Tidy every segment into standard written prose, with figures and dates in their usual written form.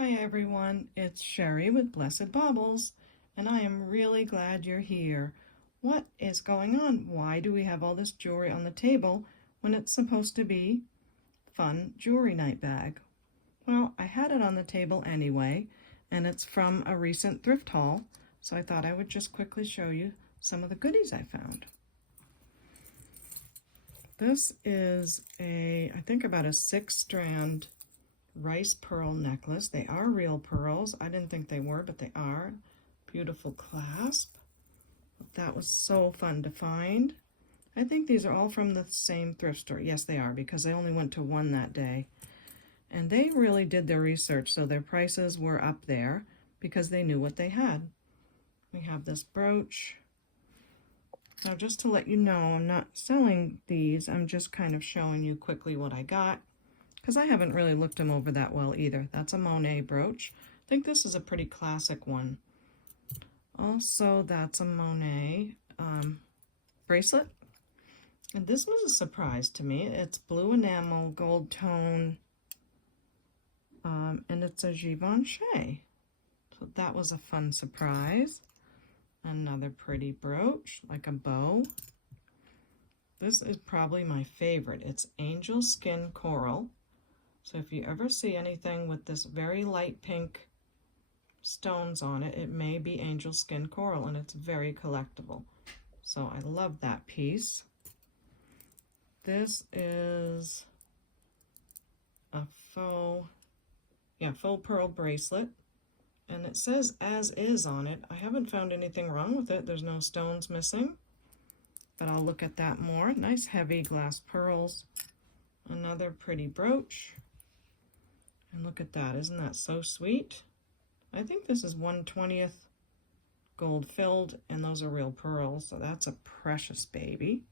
Hi everyone, it's Sherry with Blessed Baubles, and I am really glad you're here. What is going on? Why do we have all this jewelry on the table when it's supposed to be fun jewelry night bag? Well, I had it on the table anyway, and it's from a recent thrift haul, so I thought I would just quickly show you some of the goodies I found. This is I think about a 6-strand rice pearl necklace. They are real pearls. I didn't think they were, but they are. Beautiful clasp. That was so fun to find. I think these are all from the same thrift store. Yes, they are, because I only went to one that day. And they really did their research, so their prices were up there because they knew what they had. We have this brooch. Now, just to let you know, I'm not selling these. I'm just kind of showing you quickly what I got, because I haven't really looked them over that well either. That's a Monet brooch. I think this is a pretty classic one. Also, that's a Monet bracelet. And this was a surprise to me. It's blue enamel, gold tone, and it's a Givenchy. So that was a fun surprise. Another pretty brooch, like a bow. This is probably my favorite. It's angel skin coral. So if you ever see anything with this very light pink stones on it, it may be angel skin coral, and it's very collectible. So I love that piece. This is a faux pearl bracelet, and it says as is on it. I haven't found anything wrong with it. There's no stones missing, but I'll look at that more. Nice heavy glass pearls. Another pretty brooch. And look at that, isn't that so sweet? I think this is 1/20 gold filled, and those are real pearls, so that's a precious baby.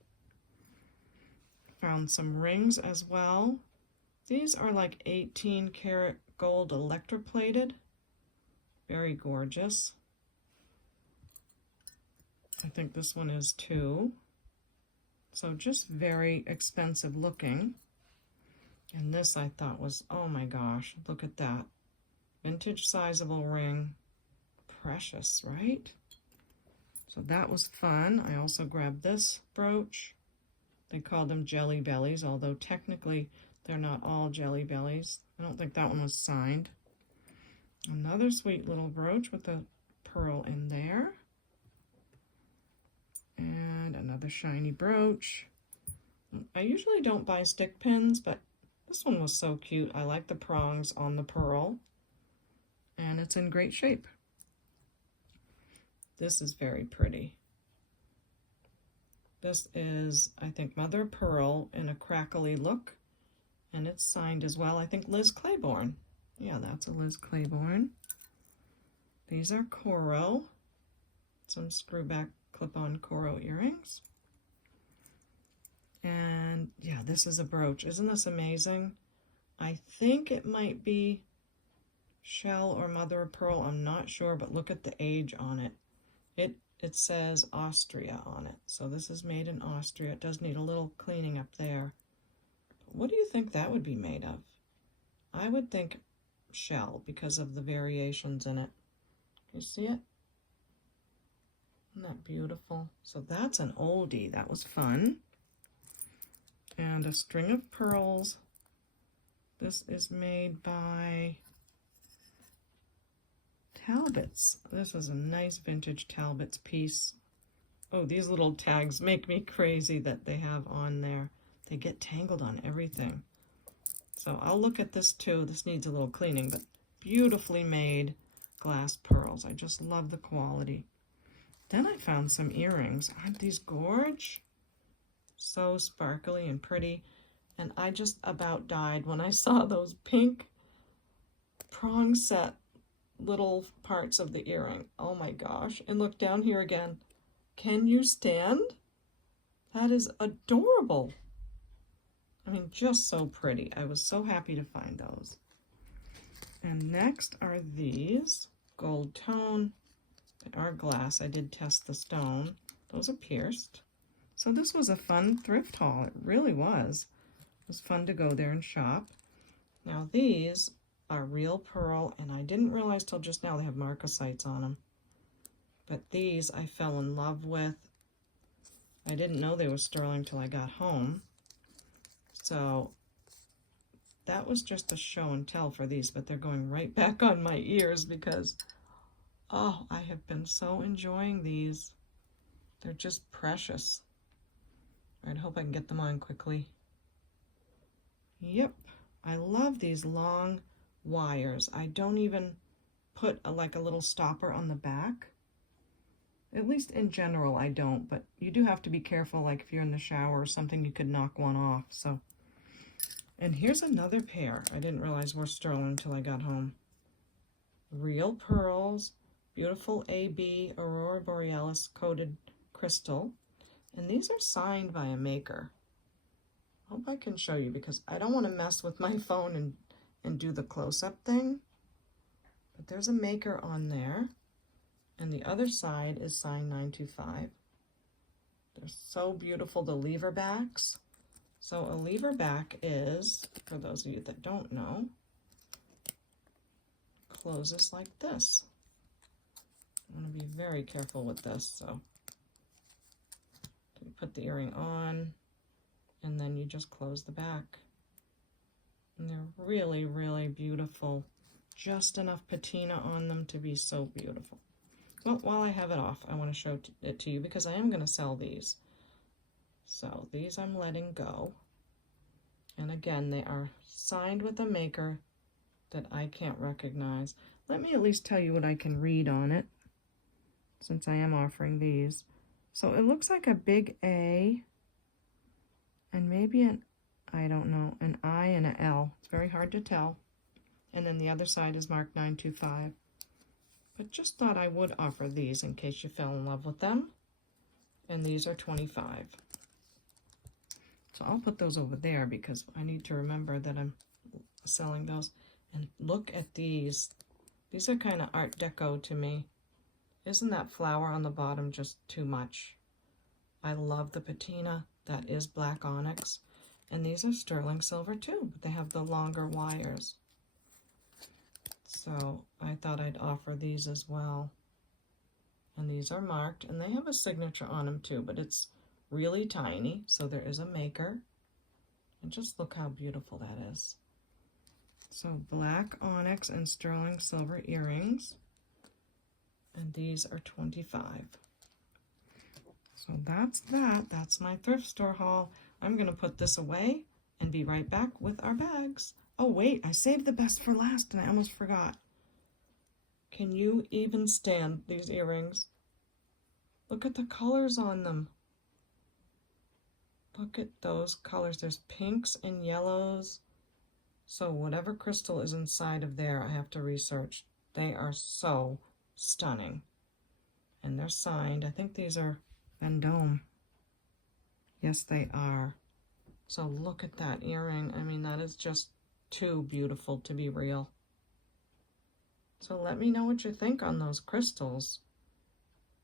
Found some rings as well. These are like 18 karat gold electroplated. Very gorgeous. I think this one is too. So just very expensive looking. And this I thought was, oh my gosh, look at that. Vintage sizable ring. Precious, right? So that was fun. I also grabbed this brooch. They call them jelly bellies, although technically they're not all jelly bellies. I don't think that one was signed. Another sweet little brooch with a pearl in there. And another shiny brooch. I usually don't buy stick pins, but this one was so cute. I like the prongs on the pearl, and it's in great shape. This is very pretty. This is, I think, mother of pearl in a crackly look, and it's signed as well. I think Liz Claiborne. Yeah, that's a Liz Claiborne. These are coral. Some screwback clip-on coral earrings. And yeah, this is a brooch. Isn't this amazing? I think it might be shell or mother of pearl. I'm not sure, but look at the age on it. It says Austria on it. So this is made in Austria. It does need a little cleaning up there. What do you think that would be made of? I would think shell because of the variations in it. You see it? Isn't that beautiful? So that's an oldie. That was fun. And a string of pearls. This is made by Talbot's. This is a nice vintage Talbot's piece. Oh, these little tags make me crazy that they have on there. They get tangled on everything. So I'll look at this too. This needs a little cleaning, but beautifully made glass pearls. I just love the quality. Then I found some earrings. Aren't these gorgeous? So sparkly and pretty, and I just about died when I saw those pink prong set little parts of the earring. Oh my gosh. And look down here again. Can you stand? That is adorable. I mean, just so pretty. I was so happy to find those. And next are these gold tone. They are glass. I did test the stone. Those are pierced. So this was a fun thrift haul. It really was. It was fun to go there and shop. Now these are real pearl, and I didn't realize till just now they have marcasites on them. But these I fell in love with. I didn't know they were sterling till I got home. So that was just a show and tell for these, but they're going right back on my ears because, oh, I have been so enjoying these. They're just precious. All right, I hope I can get them on quickly. Yep, I love these long wires. I don't even put like a little stopper on the back. At least in general, I don't, but you do have to be careful, like if you're in the shower or something, you could knock one off, so. And here's another pair. I didn't realize were sterling until I got home. Real pearls, beautiful AB Aurora Borealis coated crystal. And these are signed by a maker. I hope I can show you because I don't want to mess with my phone and do the close-up thing. But there's a maker on there. And the other side is signed 925. They're so beautiful, the lever backs. So a lever back is, for those of you that don't know, closes like this. I want to be very careful with this. So you put the earring on, and then you just close the back. And they're really, really beautiful. Just enough patina on them to be so beautiful. Well, while I have it off, I want to show it to you because I am going to sell these. So these I'm letting go. And again, they are signed with a maker that I can't recognize. Let me at least tell you what I can read on it, since I am offering these. So it looks like a big A, and maybe an, I don't know, an I and an L. It's very hard to tell. And then the other side is marked 925. But just thought I would offer these in case you fell in love with them. And these are 25. So I'll put those over there because I need to remember that I'm selling those. And look at these. These are kind of Art Deco to me. Isn't that flower on the bottom just too much? I love the patina. That is black onyx. And these are sterling silver too, but they have the longer wires. So I thought I'd offer these as well. And these are marked, and they have a signature on them too, but it's really tiny, so there is a maker. And just look how beautiful that is. So black onyx and sterling silver earrings. And these are 25. So that's that. That's my thrift store haul. I'm going to put this away and be right back with our bags. Oh wait, I saved the best for last and I almost forgot. Can you even stand these earrings? Look at the colors on them. Look at those colors. There's pinks and yellows. So whatever crystal is inside of there, I have to research. They are so stunning. And they're signed. I think these are Vendome. Yes, they are. So look at that earring. I mean, that is just too beautiful to be real. So let me know what you think on those crystals.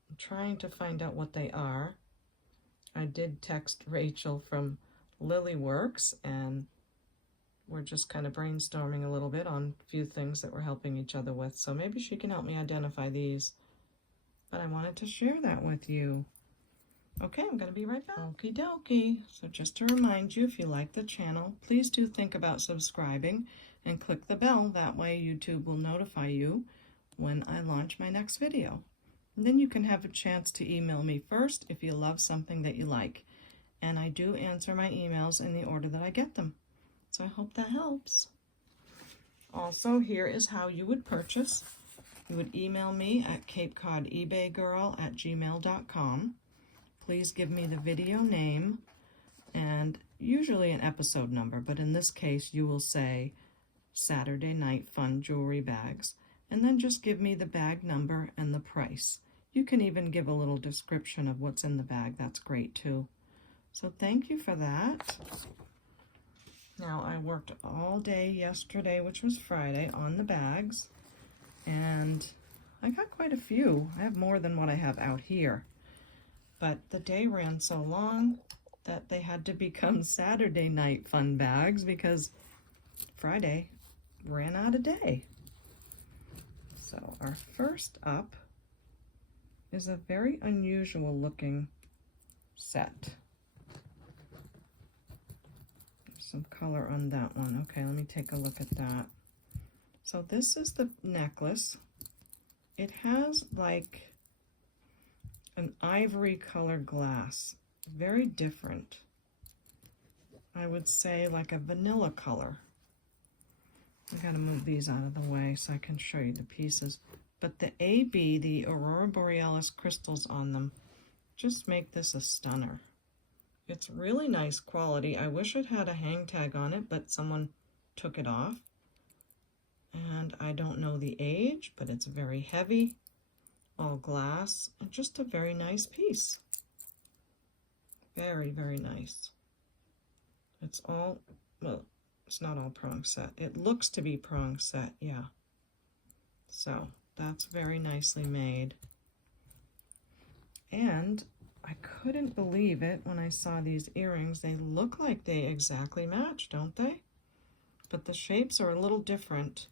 I'm trying to find out what they are. I did text Rachel from Lily Works, and we're just kind of brainstorming a little bit on a few things that we're helping each other with. So maybe she can help me identify these. But I wanted to share that with you. Okay, I'm going to be right back. Okie dokie. So just to remind you, if you like the channel, please do think about subscribing and click the bell. That way YouTube will notify you when I launch my next video. And then you can have a chance to email me first if you love something that you like. And I do answer my emails in the order that I get them. So I hope that helps. Also, here is how you would purchase. You would email me at CapeCodEbayGirl@gmail.com. Please give me the video name and usually an episode number, but in this case you will say Saturday Night Fun Jewelry Bags, and then just give me the bag number and the price. You can even give a little description of what's in the bag. That's great too. So thank you for that. Now I worked all day yesterday, which was Friday, on the bags, and I got quite a few. I have more than what I have out here. But the day ran so long that they had to become Saturday night fun bags because Friday ran out of day. So our first up is a very unusual looking set. There's some color on that one. Okay, let me take a look at that. So this is the necklace. It has like an ivory colored glass, very different. I would say like a vanilla color. I gotta move these out of the way so I can show you the pieces. But the AB, the Aurora Borealis crystals on them, just make this a stunner. It's really nice quality. I wish it had a hang tag on it, but someone took it off. And I don't know the age, but it's very heavy, all glass, and just a very nice piece. Very, very nice. It's all, well, it's not all prong set. It looks to be prong set, yeah. So that's very nicely made. And I couldn't believe it when I saw these earrings. They look like they exactly match, don't they? But the shapes are a little different.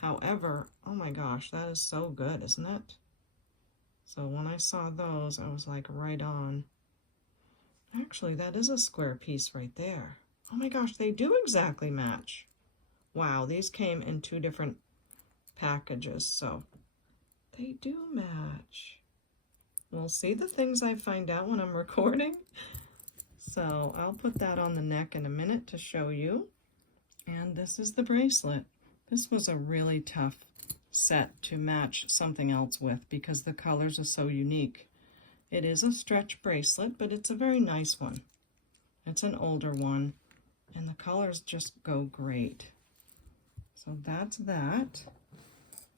However, oh my gosh, that is so good, isn't it? So when I saw those, I was like right on. Actually, that is a square piece right there. Oh my gosh, they do exactly match. Wow, these came in 2 different packages, so they do match. We'll see the things I find out when I'm recording. So I'll put that on the neck in a minute to show you. And this is the bracelet. This was a really tough set to match something else with because the colors are so unique. It is a stretch bracelet, but it's a very nice one. It's an older one, and the colors just go great. So that's that.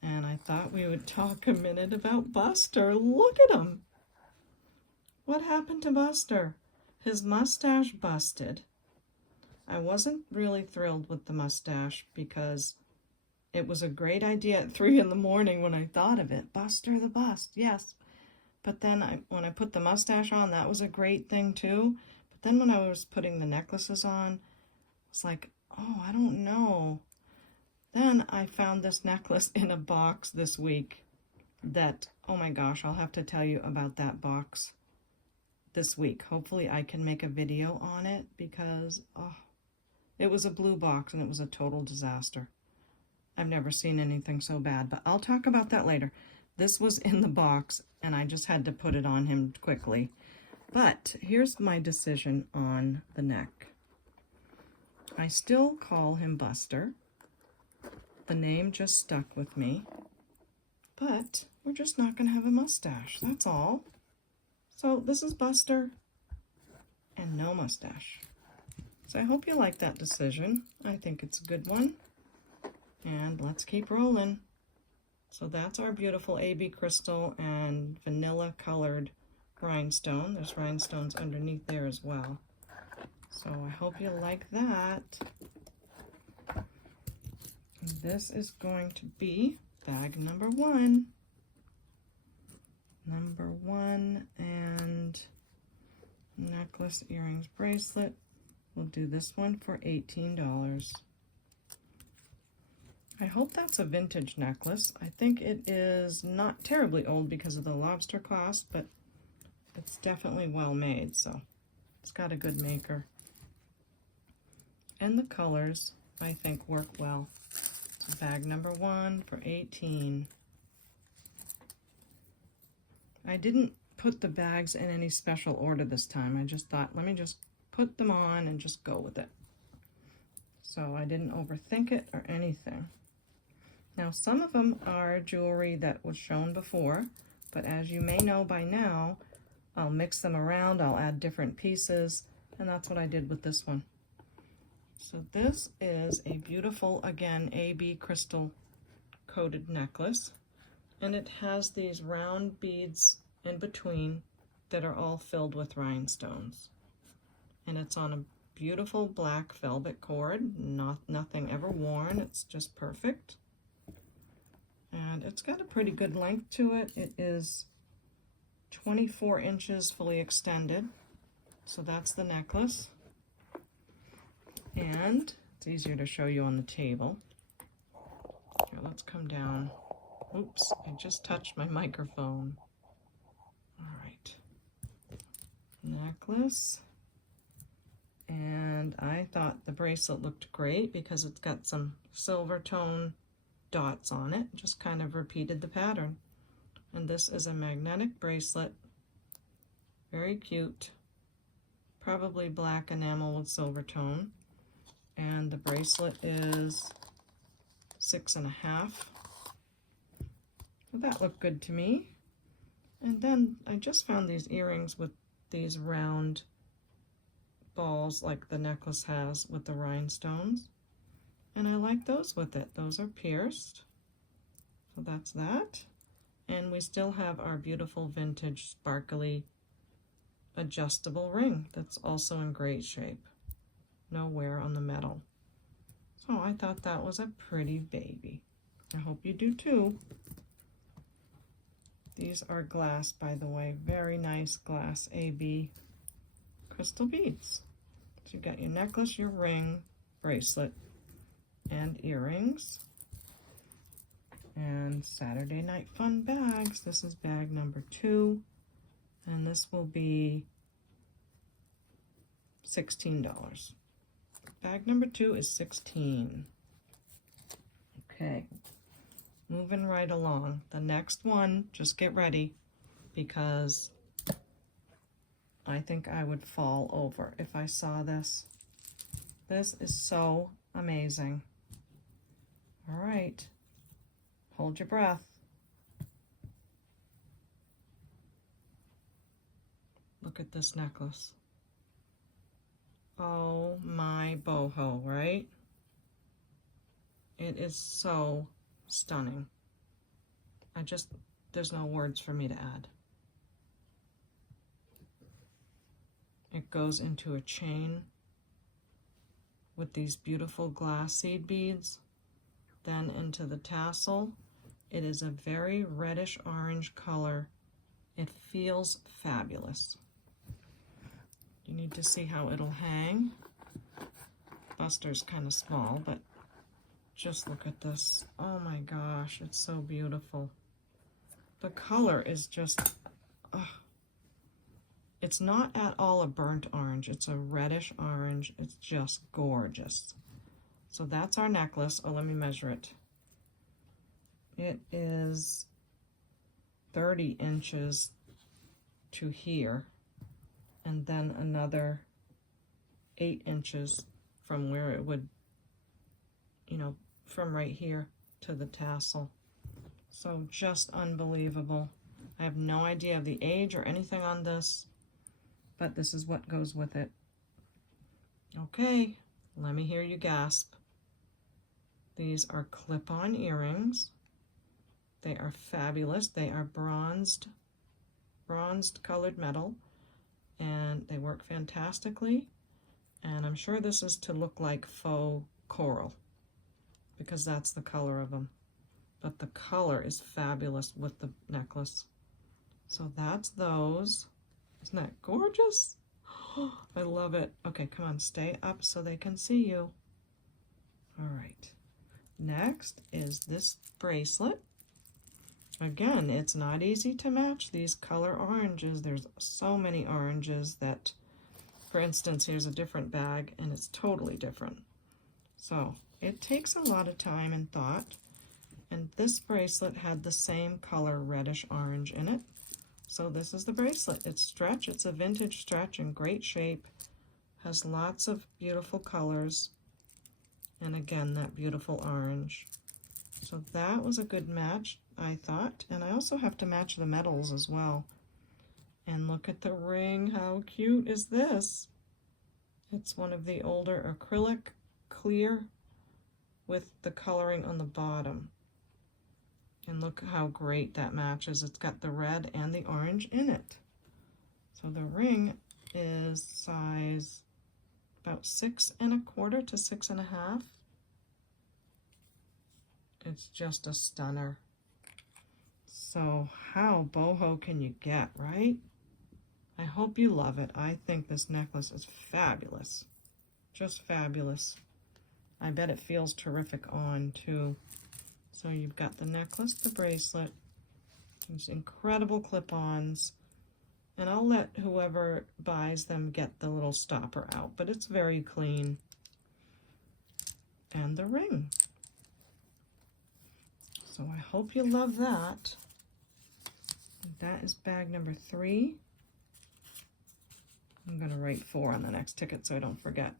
And I thought we would talk a minute about Buster. Look at him. What happened to Buster? His mustache busted. I wasn't really thrilled with the mustache because it was a great idea at 3 in the morning when I thought of it. Buster the Bust, yes. But then when I put the mustache on, that was a great thing too. But then when I was putting the necklaces on, it's like, oh, I don't know. Then I found this necklace in a box this week that, oh my gosh, I'll have to tell you about that box this week. Hopefully I can make a video on it because, oh, it was a blue box and it was a total disaster. I've never seen anything so bad, but I'll talk about that later. This was in the box and I just had to put it on him quickly. But here's my decision on the neck. I still call him Buster. The name just stuck with me. But we're just not going to have a mustache, that's all. So this is Buster and no mustache. So I hope you like that decision. I think it's a good one. And let's keep rolling. So that's our beautiful AB crystal and vanilla colored rhinestone. There's rhinestones underneath there as well. So I hope you like that. And this is going to be bag number 1. Number 1 and necklace, earrings, bracelet. We'll do this one for $18. I hope that's a vintage necklace. I think it is not terribly old because of the lobster clasp, but it's definitely well made, so it's got a good maker. And the colors, I think, work well. So bag number 1 for $18. I didn't put the bags in any special order this time. I just thought, let me just put them on and just go with it. So I didn't overthink it or anything. Now, some of them are jewelry that was shown before, but as you may know by now, I'll mix them around, I'll add different pieces, and that's what I did with this one. So this is a beautiful, again, AB crystal coated necklace, and it has these round beads in between that are all filled with rhinestones. And it's on a beautiful black velvet cord, nothing ever worn, it's just perfect. And it's got a pretty good length to it. It is 24 inches fully extended. So that's the necklace. And it's easier to show you on the table. let's come down. Oops, I just touched my microphone. All right. Necklace. And I thought the bracelet looked great because it's got some silver tone dots on it. Just kind of repeated the pattern. And this is a magnetic bracelet. Very cute. Probably black enamel with silver tone. And the bracelet is 6.5. So that looked good to me. And then I just found these earrings with these round balls like the necklace has with the rhinestones. And I like those with it. Those are pierced. So that's that. And we still have our beautiful vintage sparkly adjustable ring that's also in great shape. No wear on the metal. So I thought that was a pretty baby. I hope you do too. These are glass, by the way. Very nice glass AB crystal beads. So you've got your necklace, your ring, bracelet, and earrings. And Saturday Night Fun bags. This is bag number 2. And this will be $16. Bag number 2 is $16. Okay, moving right along. The next one, just get ready because I think I would fall over if I saw this. This is so amazing. All right, hold your breath. Look at this necklace. Oh my boho, right? It is so stunning. There's no words for me to add. It goes into a chain with these beautiful glass seed beads, then into the tassel. It is a very reddish orange color. It feels fabulous. You need to see how it'll hang. Buster's kind of small, but just look at this. Oh my gosh, it's so beautiful. The color is just, it's not at all a burnt orange. It's a reddish orange. It's just gorgeous. So that's our necklace. Oh, let me measure it. It is 30 inches to here, and then another 8 inches from where it would, from right here to the tassel. So just unbelievable. I have no idea of the age or anything on this, but this is what goes with it. Okay, let me hear you gasp. These are clip-on earrings. They are fabulous. They are bronzed colored metal, and they work fantastically. And I'm sure this is to look like faux coral, because that's the color of them. But the color is fabulous with the necklace. So that's those. Isn't that gorgeous? I love it. Okay, come on, stay up so they can see you. All right. Next is this bracelet. Again, it's not easy to match these color oranges. There's so many oranges that, for instance, here's a different bag and it's totally different. So it takes a lot of time and thought. And this bracelet had the same color, reddish orange, in it. So this is the bracelet. It's stretch. It's a vintage stretch in great shape. Has lots of beautiful colors. And again, that beautiful orange. So that was a good match, I thought. And I also have to match the metals as well. And look at the ring. How cute is this? It's one of the older acrylic, clear, with the coloring on the bottom. And look how great that matches. It's got the red and the orange in it. So the ring is size about 6 1/4 to 6 1/2. It's just a stunner. So how boho can you get, right? I hope you love it. I think this necklace is fabulous. Just fabulous. I bet it feels terrific on too. So you've got the necklace, the bracelet, these incredible clip-ons, and I'll let whoever buys them get the little stopper out, but it's very clean. And the ring. So I hope you love that. That is bag number 3. I'm going to write 4 on the next ticket so I don't forget.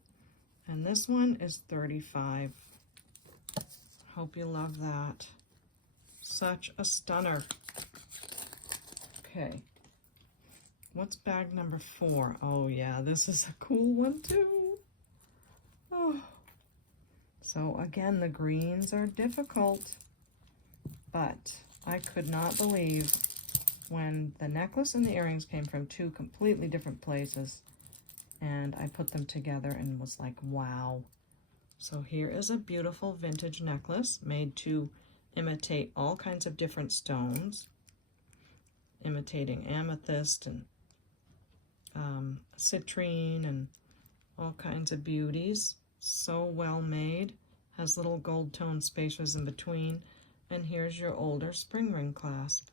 And this one is 35. Hope you love that. Such a stunner. Okay. What's bag number 4? Oh yeah, this is a cool one too. Oh. So again, the greens are difficult, but I could not believe when the necklace and the earrings came from 2 completely different places, and I put them together and was like, wow. So here is a beautiful vintage necklace made to imitate all kinds of different stones, imitating amethyst and citrine and all kinds of beauties. So well made, has little gold tone spacers in between, and here's your older spring ring clasp.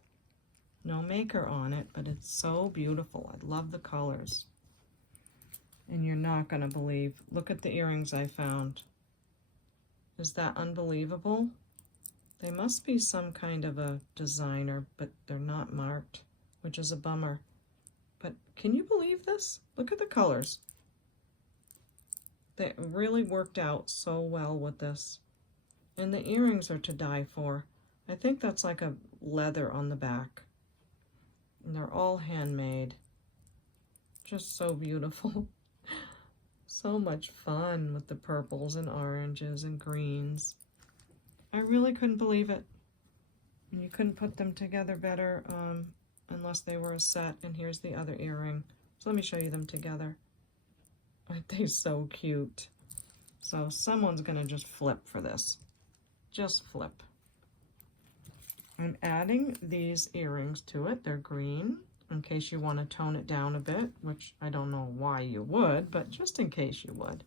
No maker on it, but it's so beautiful. I love the colors. And you're not going to believe, look at the earrings I found. Is that unbelievable? They must be some kind of a designer, but they're not marked, which is a bummer. But can you believe this? Look at the colors. They really worked out so well with this. And the earrings are to die for. I think that's like a leather on the back. And they're all handmade. Just so beautiful. So much fun with the purples and oranges and greens. I really couldn't believe it. And you couldn't put them together better unless they were a set. And here's the other earring. So let me show you them together. Aren't they so cute? So someone's gonna just flip for this. Just flip. I'm adding these earrings to it. They're green, in case you want to tone it down a bit, which I don't know why you would, but just in case you would.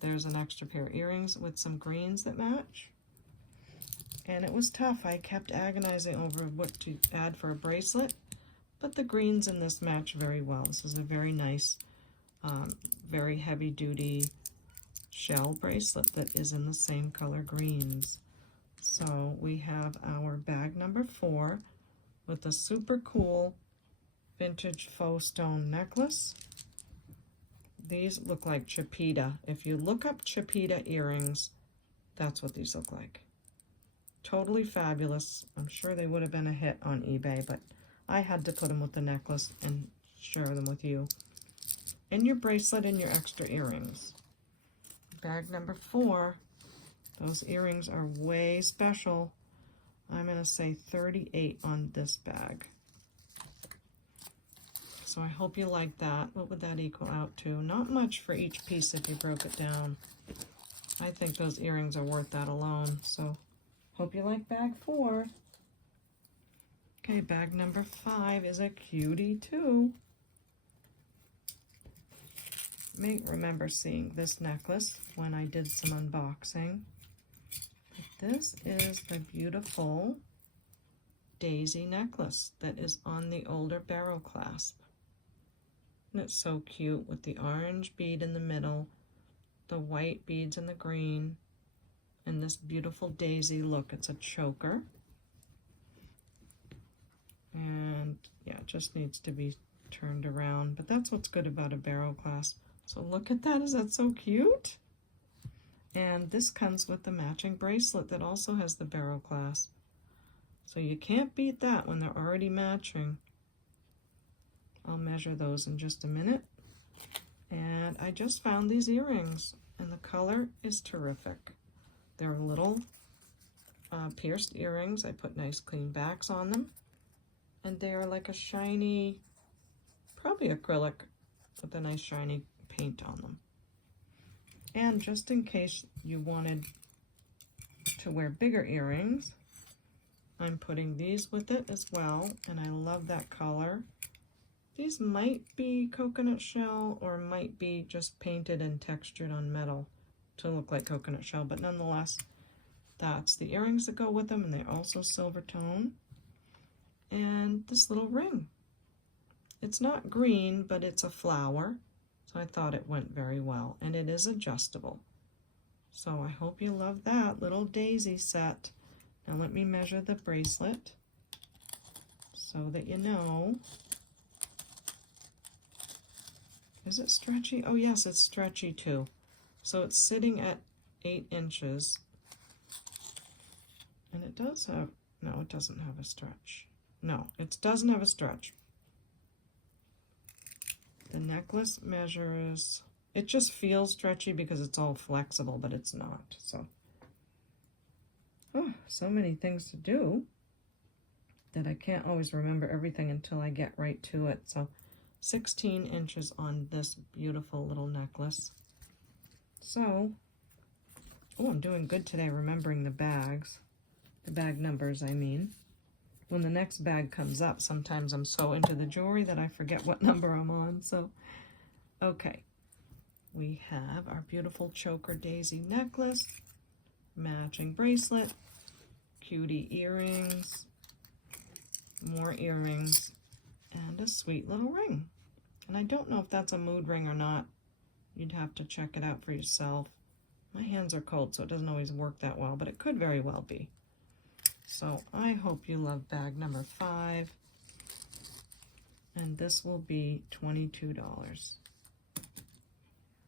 There's an extra pair of earrings with some greens that match. And it was tough. I kept agonizing over what to add for a bracelet, but the greens in this match very well. This is a very nice, very heavy-duty shell bracelet that is in the same color greens. So we have our bag number 4 with a super cool vintage faux stone necklace. These look like Chipita. If you look up Chipita earrings, that's what these look like. Totally fabulous. I'm sure they would have been a hit on eBay, but I had to put them with the necklace and share them with you. And your bracelet and your extra earrings. Bag number 4. Those earrings are way special. I'm going to say 38 on this bag. So I hope you like that. What would that equal out to? Not much for each piece if you broke it down. I think those earrings are worth that alone. So hope you like bag 4. Okay, bag number 5 is a cutie too. May remember seeing this necklace when I did some unboxing. But this is the beautiful daisy necklace that is on the older barrel clasp. And it's so cute with the orange bead in the middle, the white beads in the green, and this beautiful daisy look. It's a choker. And yeah, it just needs to be turned around, but that's what's good about a barrel clasp. So look at that, is that so cute? And this comes with the matching bracelet that also has the barrel clasp. So you can't beat that when they're already matching. I'll measure those in just a minute. And I just found these earrings, and the color is terrific. They're little pierced earrings. I put nice clean backs on them. And they are like a shiny, probably acrylic with a nice shiny paint on them. And just in case you wanted to wear bigger earrings, I'm putting these with it as well, and I love that color. These might be coconut shell or might be just painted and textured on metal to look like coconut shell, but nonetheless, That's the earrings that go with them, and they're also silver tone. And this little ring. It's not green, but it's a flower, so I thought it went very well. And it is adjustable. So I hope you love that little daisy set. Now let me measure the bracelet so that you know. Is it stretchy? Oh yes, it's stretchy too. So it's sitting at 8 inches. And it does have, no, it doesn't have a stretch. No, it doesn't have a stretch. The necklace measures, it just feels stretchy because it's all flexible, but it's not. So, oh, so many things to do that I can't always remember everything until I get right to it. So 16 inches on this beautiful little necklace. So, oh, I'm doing good today remembering the bags. The bag numbers, I mean. When the next bag comes up, sometimes I'm so into the jewelry that I forget what number I'm on. So, okay. We have our beautiful choker daisy necklace, matching bracelet, cutie earrings, more earrings, and a sweet little ring. And I don't know if that's a mood ring or not. You'd have to check it out for yourself. My hands are cold, so it doesn't always work that well, but it could very well be. So I hope you love bag number 5. And this will be $22.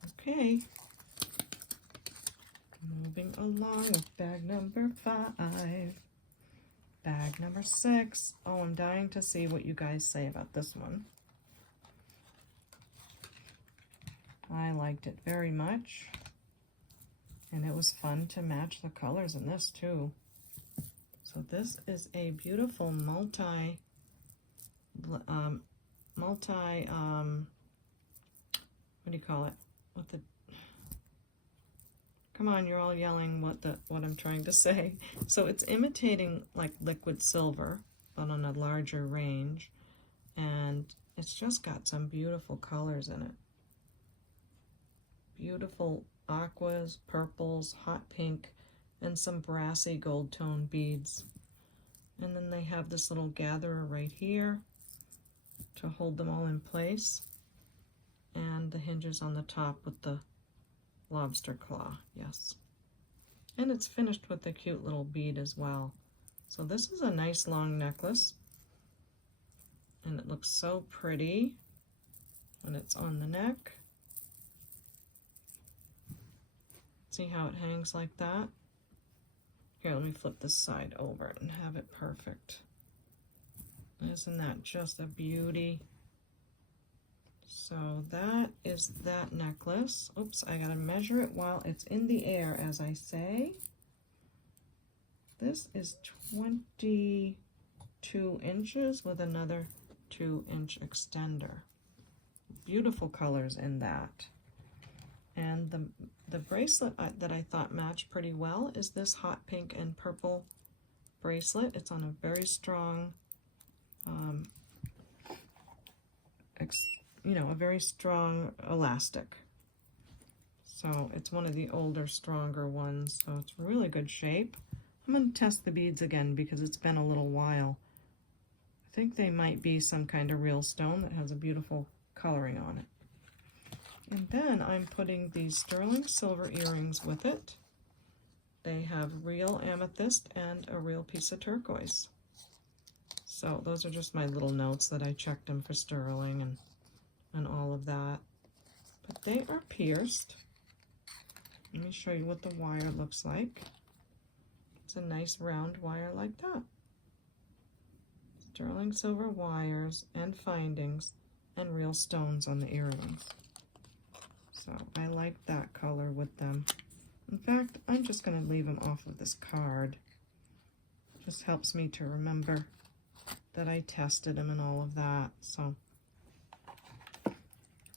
Okay. Moving along with bag number 5. Bag number 6. Oh, I'm dying to see what you guys say about this one. I liked it very much. And it was fun to match the colors in this too. So this is a beautiful what do you call it? Come on, you're all yelling what I'm trying to say. So it's imitating like liquid silver, but on a larger range. And it's just got some beautiful colors in it. Beautiful aquas, purples, hot pink, and some brassy gold tone beads. And then they have this little gatherer right here to hold them all in place. And the hinges on the top with the lobster claw, yes. And it's finished with a cute little bead as well. So this is a nice long necklace. And it looks so pretty when it's on the neck. See how it hangs like that? Here, let me flip this side over and have it perfect. Isn't that just a beauty? So that is that necklace. Oops, I gotta measure it while it's in the air, as I say. This is 22 inches with another 2-inch extender. Beautiful colors in that. And the bracelet that I thought matched pretty well is this hot pink and purple bracelet. It's on a very strong, a very strong elastic. So it's one of the older, stronger ones. So it's really good shape. I'm going to test the beads again because it's been a little while. I think they might be some kind of real stone that has a beautiful coloring on it. And then I'm putting these sterling silver earrings with it. They have real amethyst and a real piece of turquoise. So those are just my little notes that I checked them for sterling and all of that. But they are pierced. Let me show you what the wire looks like. It's a nice round wire like that. Sterling silver wires and findings and real stones on the earrings. So I like that color with them. In fact, I'm just going to leave them off of this card. Just helps me to remember that I tested them and all of that. So,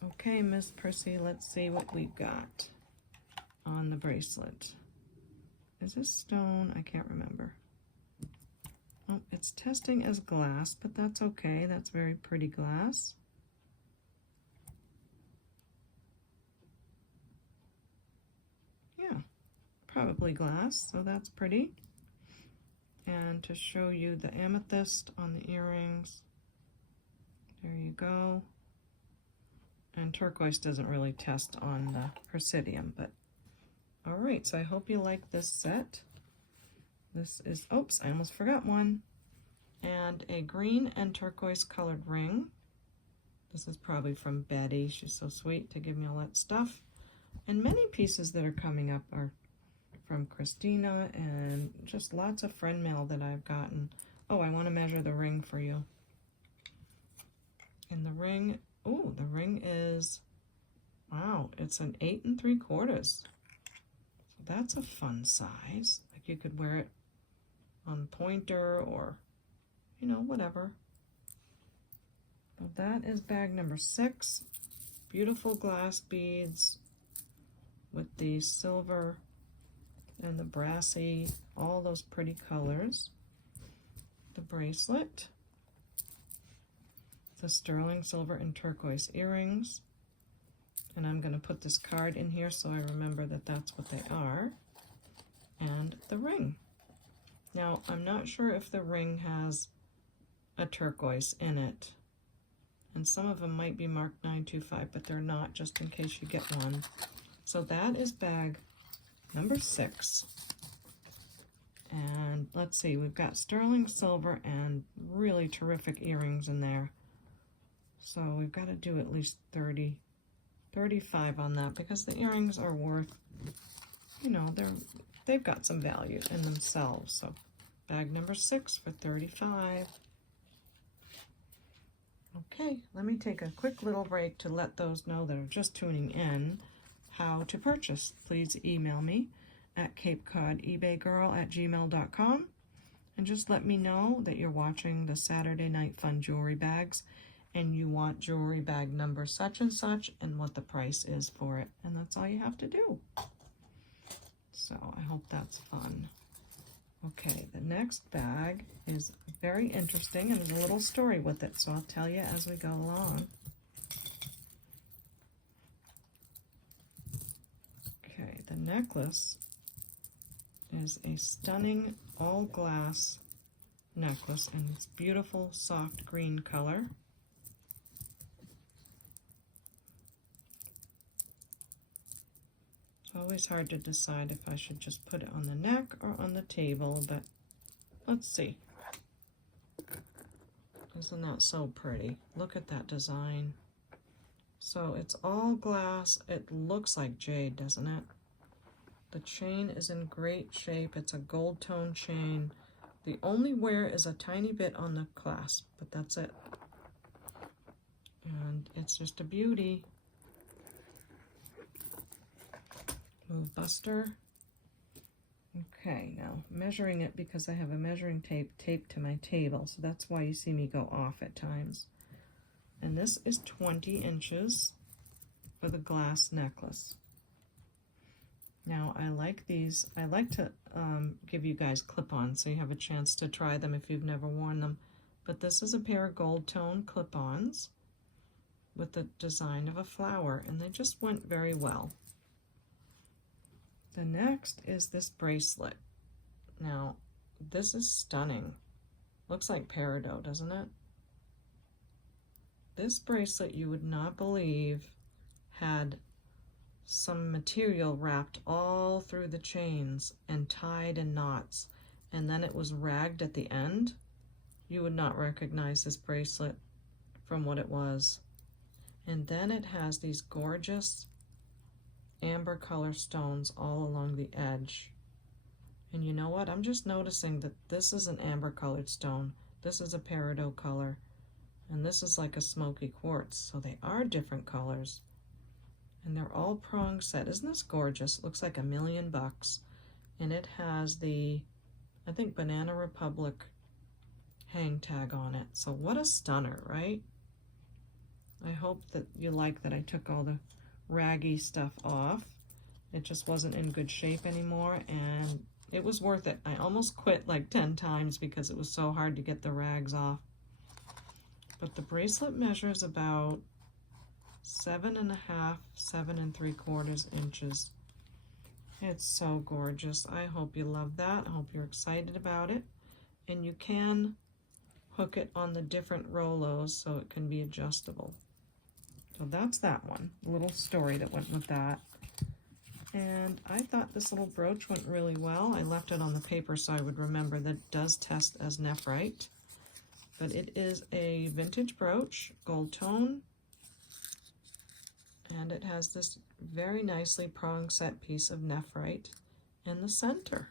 okay, Miss Prissy, let's see what we've got on the bracelet. Is this stone? I can't remember. Oh, it's testing as glass, but that's okay. That's very pretty glass. Probably sparkly glass, so that's pretty. And to show you the amethyst on the earrings, there you go. And turquoise doesn't really test on the Presidium, but all right, so I hope you like this set. This is, oops, I almost forgot one. And a green and turquoise colored ring. This is probably from Betty. She's so sweet to give me all that stuff. And many pieces that are coming up are from Christina and just lots of friend mail that I've gotten. Oh, I want to measure the ring for you. And the ring, oh, the ring is, wow, it's an 8 3/4. So that's a fun size. Like you could wear it on pointer or, you know, whatever. So that is bag number 6. Beautiful glass beads with the silver and the brassy, all those pretty colors. The bracelet, the sterling silver and turquoise earrings. And I'm going to put this card in here so I remember that that's what they are. And the ring. Now, I'm not sure if the ring has a turquoise in it. And some of them might be marked 925, but they're not, just in case you get one. So that is bag number 6. And let's see, we've got sterling silver and really terrific earrings in there. So we've got to do at least 35 on that, because the earrings are worth, you know, they've got some value in themselves. So bag number 6 for 35. Okay, let me take a quick little break to let those know that are just tuning in how to purchase. Please email me at CapeCodEbayGirl@gmail.com and just let me know that you're watching the Saturday Night Fun jewelry bags and you want jewelry bag number such and such and what the price is for it. And that's all you have to do. So I hope that's fun. Okay, the next bag is very interesting and there's a little story with it, so I'll tell you as we go along. Okay, the necklace is a stunning all glass necklace in this beautiful soft green color. It's always hard to decide if I should just put it on the neck or on the table, but let's see. Isn't that so pretty? Look at that design. So it's all glass. It looks like jade, doesn't it? The chain is in great shape. It's a gold tone chain. The only wear is a tiny bit on the clasp, but that's it. And it's just a beauty. Move buster. Okay, now measuring it because I have a measuring tape taped to my table, so that's why you see me go off at times. And this is 20 inches for the glass necklace. Now I like these. I like to give you guys clip-ons so you have a chance to try them if you've never worn them. But this is a pair of gold tone clip-ons with the design of a flower, and they just went very well. The next is this bracelet. Now, this is stunning. Looks like peridot, doesn't it? This bracelet, you would not believe, had some material wrapped all through the chains and tied in knots, and then it was ragged at the end. You would not recognize this bracelet from what it was. And then it has these gorgeous amber color stones all along the edge. And you know what? I'm just noticing that this is an amber colored stone. This is a peridot color. And this is like a smoky quartz. So they are different colors. And they're all prong set. Isn't this gorgeous? It looks like $1 million. And it has the, I think, Banana Republic hang tag on it. So what a stunner, right? I hope that you like that I took all the raggy stuff off. It just wasn't in good shape anymore, and it was worth it. I almost quit like 10 times because it was so hard to get the rags off. But the bracelet measures about 7.5, 7 3/4 inches. It's so gorgeous. I hope you love that. I hope you're excited about it. And you can hook it on the different Rolos so it can be adjustable. So that's that one, a little story that went with that. And I thought this little brooch went really well. I left it on the paper so I would remember that it does test as nephrite. But it is a vintage brooch, gold tone. And it has this very nicely prong set piece of nephrite in the center.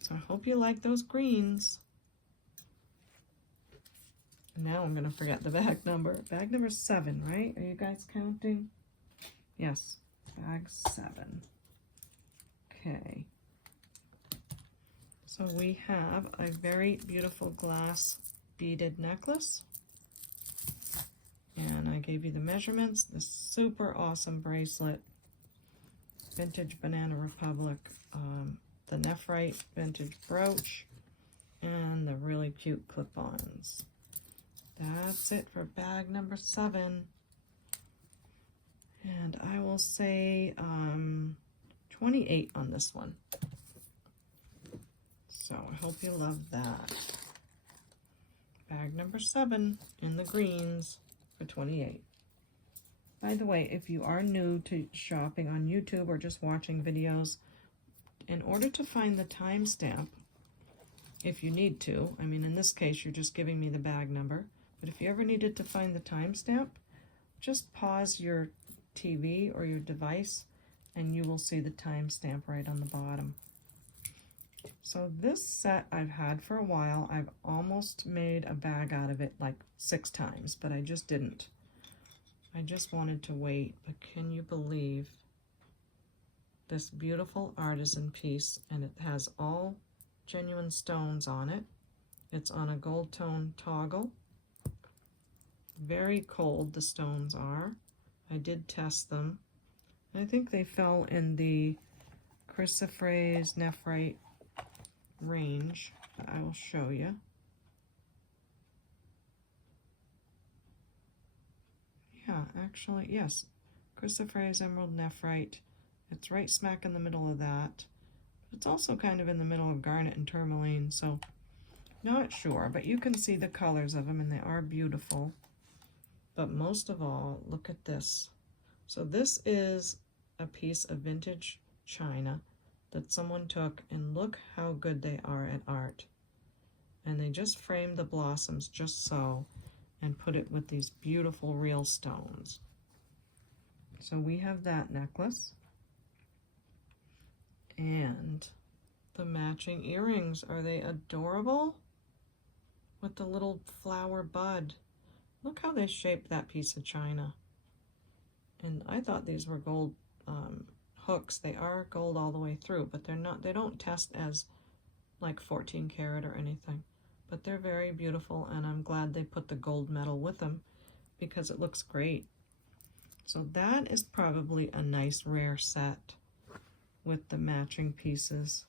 So I hope you like those greens. Now I'm going to forget the bag number. Bag number 7, right? Are you guys counting? Yes, bag 7. Okay. So we have a very beautiful glass beaded necklace. And I gave you the measurements. This super awesome bracelet. Vintage Banana Republic. The nephrite vintage brooch. And the really cute clip-ons. That's it for bag number 7. And I will say 28 on this one. So I hope you love that. Bag number 7 in the greens for 28. By the way, if you are new to shopping on YouTube or just watching videos, in order to find the timestamp, if you need to, I mean in this case you're just giving me the bag number, but if you ever needed to find the timestamp, just pause your TV or your device and you will see the timestamp right on the bottom. So this set I've had for a while. I've almost made a bag out of it like 6 times, but I just didn't. I just wanted to wait, but can you believe this beautiful artisan piece? And it has all genuine stones on it. It's on a gold tone toggle. Very cold the stones are. I did test them. I think they fell in the chrysoprase nephrite range. I will show you. Yeah, actually, yes. Chrysoprase emerald nephrite. It's right smack in the middle of that. It's also kind of in the middle of garnet and tourmaline, so not sure, but you can see the colors of them and they are beautiful. But most of all, look at this. So this is a piece of vintage china that someone took, and look how good they are at art. And they just framed the blossoms just so and put it with these beautiful real stones. So we have that necklace. And the matching earrings, are they adorable? With the little flower bud. Look how they shaped that piece of china. And I thought these were gold hooks. They are gold all the way through, but they're not, they don't test as like 14 karat or anything. But they're very beautiful, and I'm glad they put the gold metal with them because it looks great. So that is probably a nice rare set with the matching pieces.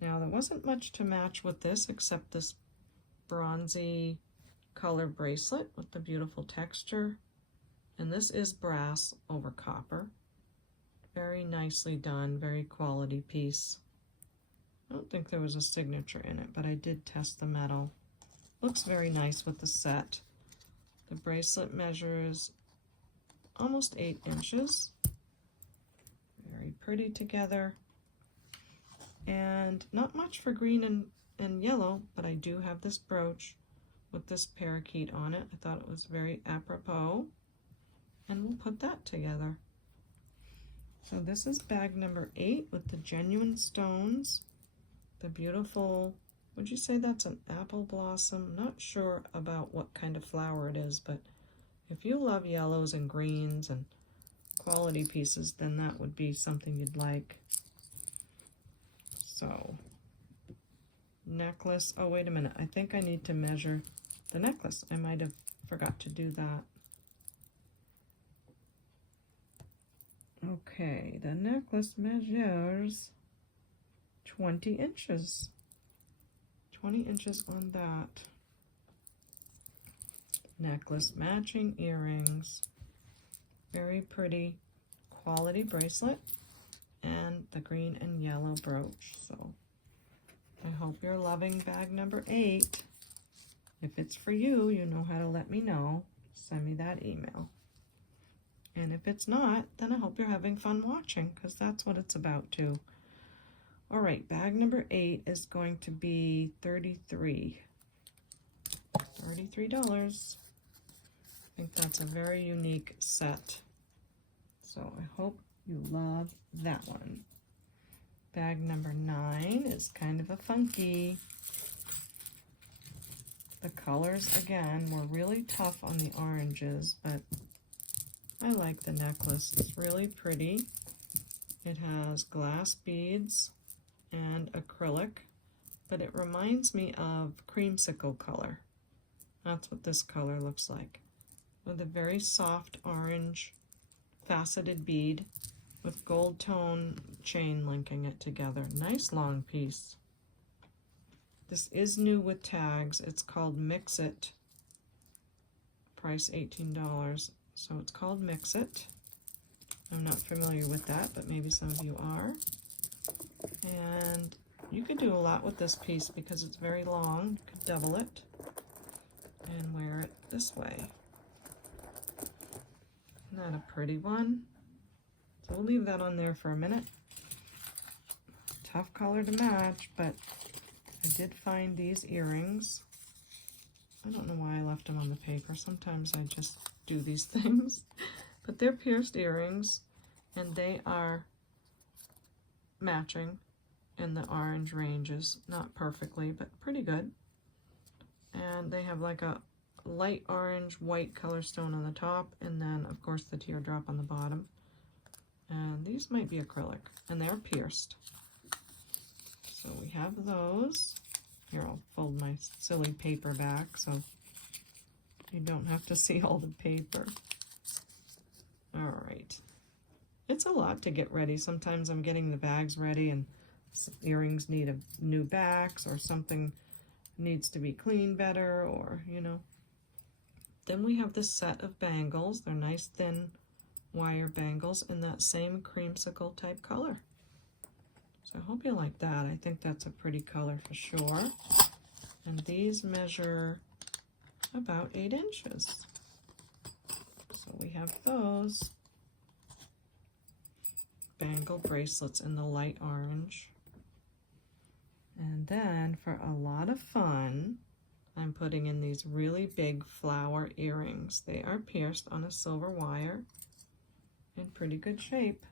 Now there wasn't much to match with this except this bronzy color bracelet with the beautiful texture. And this is brass over copper. Very nicely done, very quality piece. I don't think there was a signature in it, but I did test the metal. Looks very nice with the set. The bracelet measures almost 8 inches. Very pretty together. And not much for green and yellow, but I do have this brooch with this parakeet on it. I thought it was very apropos. And we'll put that together. So this is bag number 8 with the genuine stones. The beautiful, would you say that's an apple blossom? Not sure about what kind of flower it is, but if you love yellows and greens and quality pieces, then that would be something you'd like. So, necklace, oh wait a minute, I think I need to measure the necklace. I might have forgot to do that. Okay, the necklace measures 20 inches. 20 inches on that. Necklace, matching earrings. Very pretty quality bracelet. with the green and yellow brooch. So I hope you're loving bag number 8. If it's for you, you know how to let me know. Send me that email. And if it's not, then I hope you're having fun watching, because that's what it's about too. All right, bag number 8 is going to be $33. $33. I think that's a very unique set. So I hope you love that one. Bag number 9 is kind of a funky. The colors, again, were really tough on the oranges, but I like the necklace. It's really pretty. It has glass beads and acrylic, but it reminds me of creamsicle color. That's what this color looks like, with a very soft orange faceted bead with gold tone chain linking it together. Nice long piece. This is new with tags. It's called Mix It. Price $18. So it's called Mix It. I'm not familiar with that, but maybe some of you are. And you could do a lot with this piece because it's very long. You could double it and wear it this way. Isn't that a pretty one? So we'll leave that on there for a minute. Tough color to match, but I did find these earrings. I don't know why I left them on the paper. Sometimes I just do these things. But they're pierced earrings, and they are matching in the orange ranges. Not perfectly, but pretty good. And they have like a light orange, white color stone on the top, and then, of course, the teardrop on the bottom. And these might be acrylic, and they're pierced. So we have those. Here, I'll fold my silly paper back so you don't have to see all the paper. All right. It's a lot to get ready. Sometimes I'm getting the bags ready and earrings need a new backs, or something needs to be cleaned better, or, you know. Then we have this set of bangles. They're nice thin wire bangles in that same creamsicle type color. So I hope you like that. I think that's a pretty color for sure. And these measure about 8 inches. So we have those bangle bracelets in the light orange. And then for a lot of fun, I'm putting in these really big flower earrings. They are pierced on a silver wire in pretty good shape.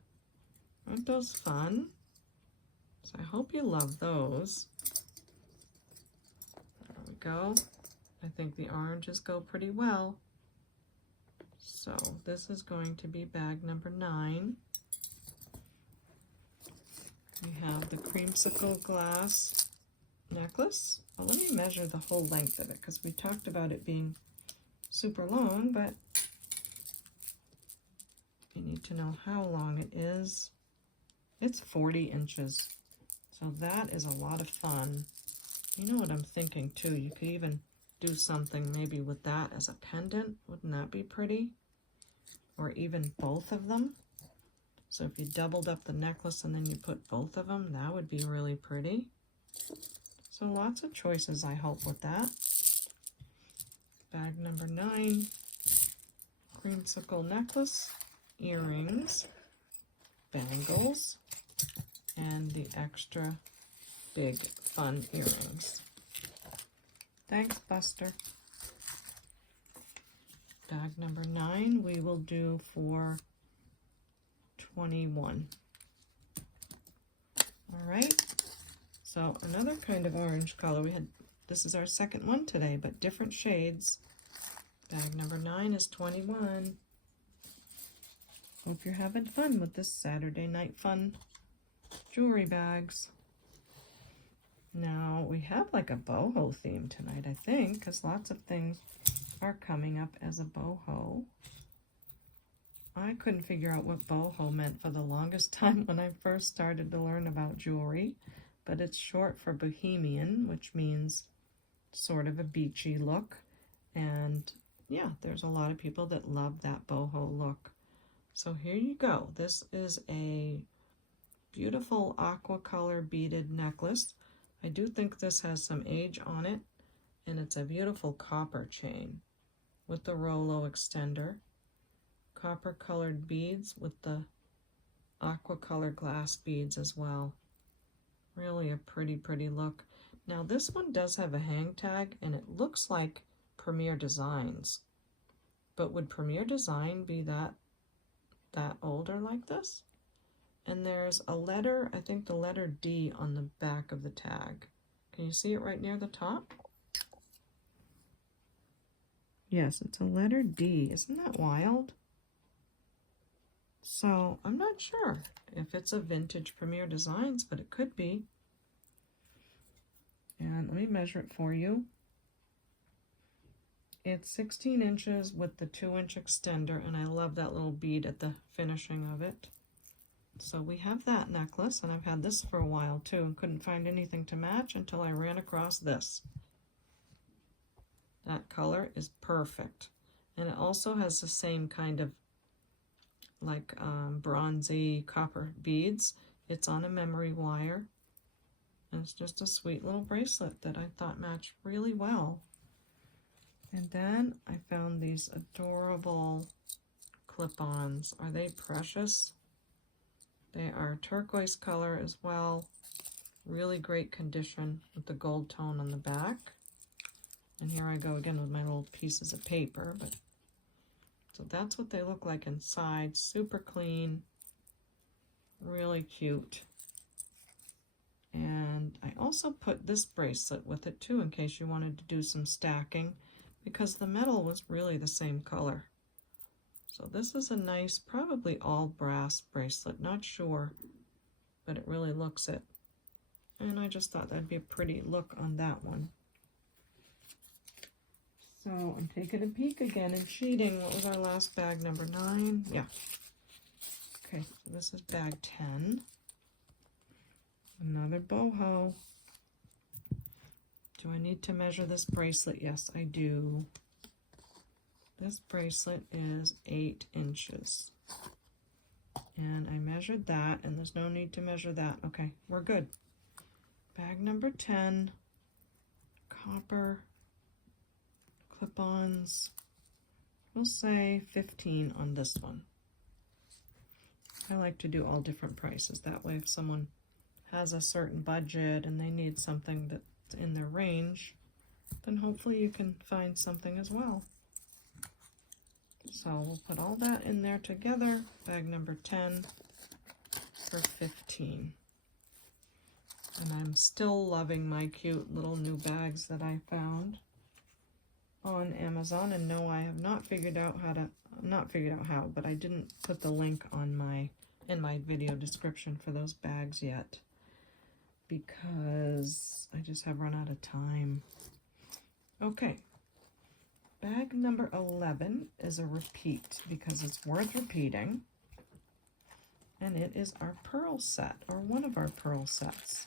Aren't those fun? So I hope you love those. There we go. I think the oranges go pretty well. So this is going to be bag number 9. We have the creamsicle glass necklace. Well, let me measure the whole length of it, because we talked about it being super long, but you need to know how long it is. It's 40 inches. So that is a lot of fun. You know what I'm thinking too? You could even do something maybe with that as a pendant. Wouldn't that be pretty? Or even both of them. So if you doubled up the necklace and then you put both of them, that would be really pretty. So lots of choices, I hope, with that. Bag number 9, creamsicle necklace, earrings, bangles, and the extra big fun earrings. Thanks, Buster. Bag number 9 we will do for $21. All right. So another kind of orange color. This is our second one today, but different shades. Bag number 9 is $21. Hope you're having fun with this Saturday night fun jewelry bags. Now we have like a boho theme tonight, I think, because lots of things are coming up as a boho. I couldn't figure out what boho meant for the longest time when I first started to learn about jewelry, but it's short for bohemian, which means sort of a beachy look. And yeah, there's a lot of people that love that boho look. So here you go. This is a Beautiful aqua color beaded necklace. I do think this has some age on it, and it's a beautiful copper chain with the Rolo extender. Copper colored beads with the aqua color glass beads as well. Really a pretty look. Now this one does have a hang tag, and it looks like Premier Designs. But would Premier Design be that older like this? And there's a letter, I think the letter D on the back of the tag. Can you see it right near the top? Yes, it's a letter D. Isn't that wild? So I'm not sure if it's a vintage Premier Designs, but it could be. And let me measure it for you. It's 16 inches with the 2-inch extender, and I love that little bead at the finishing of it. So we have that necklace, and I've had this for a while too, and couldn't find anything to match until I ran across this. That color is perfect. And it also has the same kind of like bronzy copper beads. It's on a memory wire. And it's just a sweet little bracelet that I thought matched really well. And then I found these adorable clip-ons. Are they precious? They are turquoise color as well. Really great condition with the gold tone on the back. And here I go again with my little pieces of paper. But so that's what they look like inside. Super clean. Really cute. And I also put this bracelet with it too in case you wanted to do some stacking, because the metal was really the same color. So this is a nice, probably all brass bracelet, not sure, but it really looks it. And I just thought that'd be a pretty look on that one. So I'm taking a peek again and cheating. What was our last bag, number 9? Yeah. Okay, so this is bag 10. Another boho. Do I need to measure this bracelet? Yes, I do. This bracelet is 8 inches. And I measured that, and there's no need to measure that. Okay, we're good. Bag number 10. Copper. Clip-ons. We'll say 15 on this one. I like to do all different prices. That way if someone has a certain budget and they need something that's in their range, then hopefully you can find something as well. So we'll put all that in there together. Bag number 10 for 15. And I'm still loving my cute little new bags that I found on Amazon. And no, I have not figured out how to, but I didn't put the link on in my video description for those bags yet, because I just have run out of time. Okay, bag number 11 is a repeat because it's worth repeating, and it is our pearl set, or one of our pearl sets.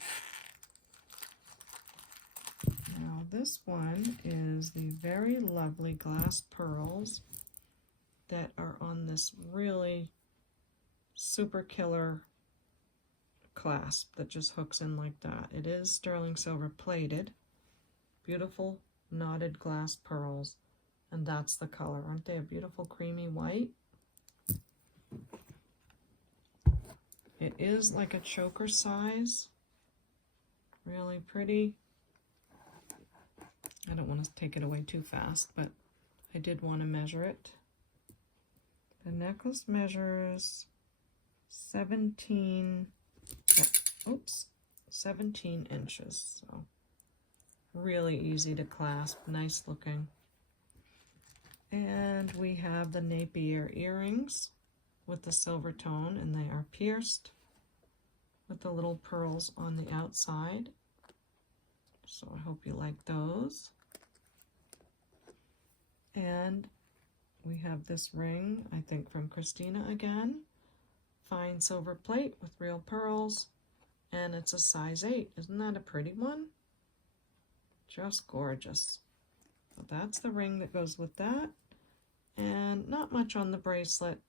Now this one is the very lovely glass pearls that are on this really super killer clasp that just hooks in like that. It is sterling silver plated. Beautiful knotted glass pearls. And that's the color. Aren't they a beautiful creamy white? It is like a choker size. Really pretty. I don't want to take it away too fast, but I did want to measure it. The necklace measures 17 inches. So really easy to clasp, nice looking. And we have the Napier earrings with the silver tone, and they are pierced with the little pearls on the outside. So I hope you like those. And we have this ring, I think from Christina again. Fine silver plate with real pearls. And it's a size 8. Isn't that a pretty one? Just gorgeous. So that's the ring that goes with that. And not much on the bracelet.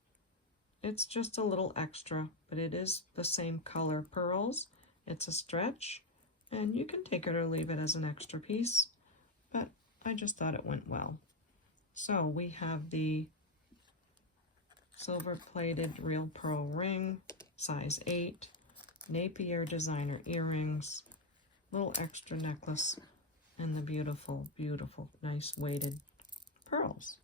It's just a little extra, but it is the same color pearls. It's a stretch, and you can take it or leave it as an extra piece, but I just thought it went well. So we have the silver plated real pearl ring, size 8, Napier designer earrings, little extra necklace, and the beautiful, beautiful, nice weighted pearls.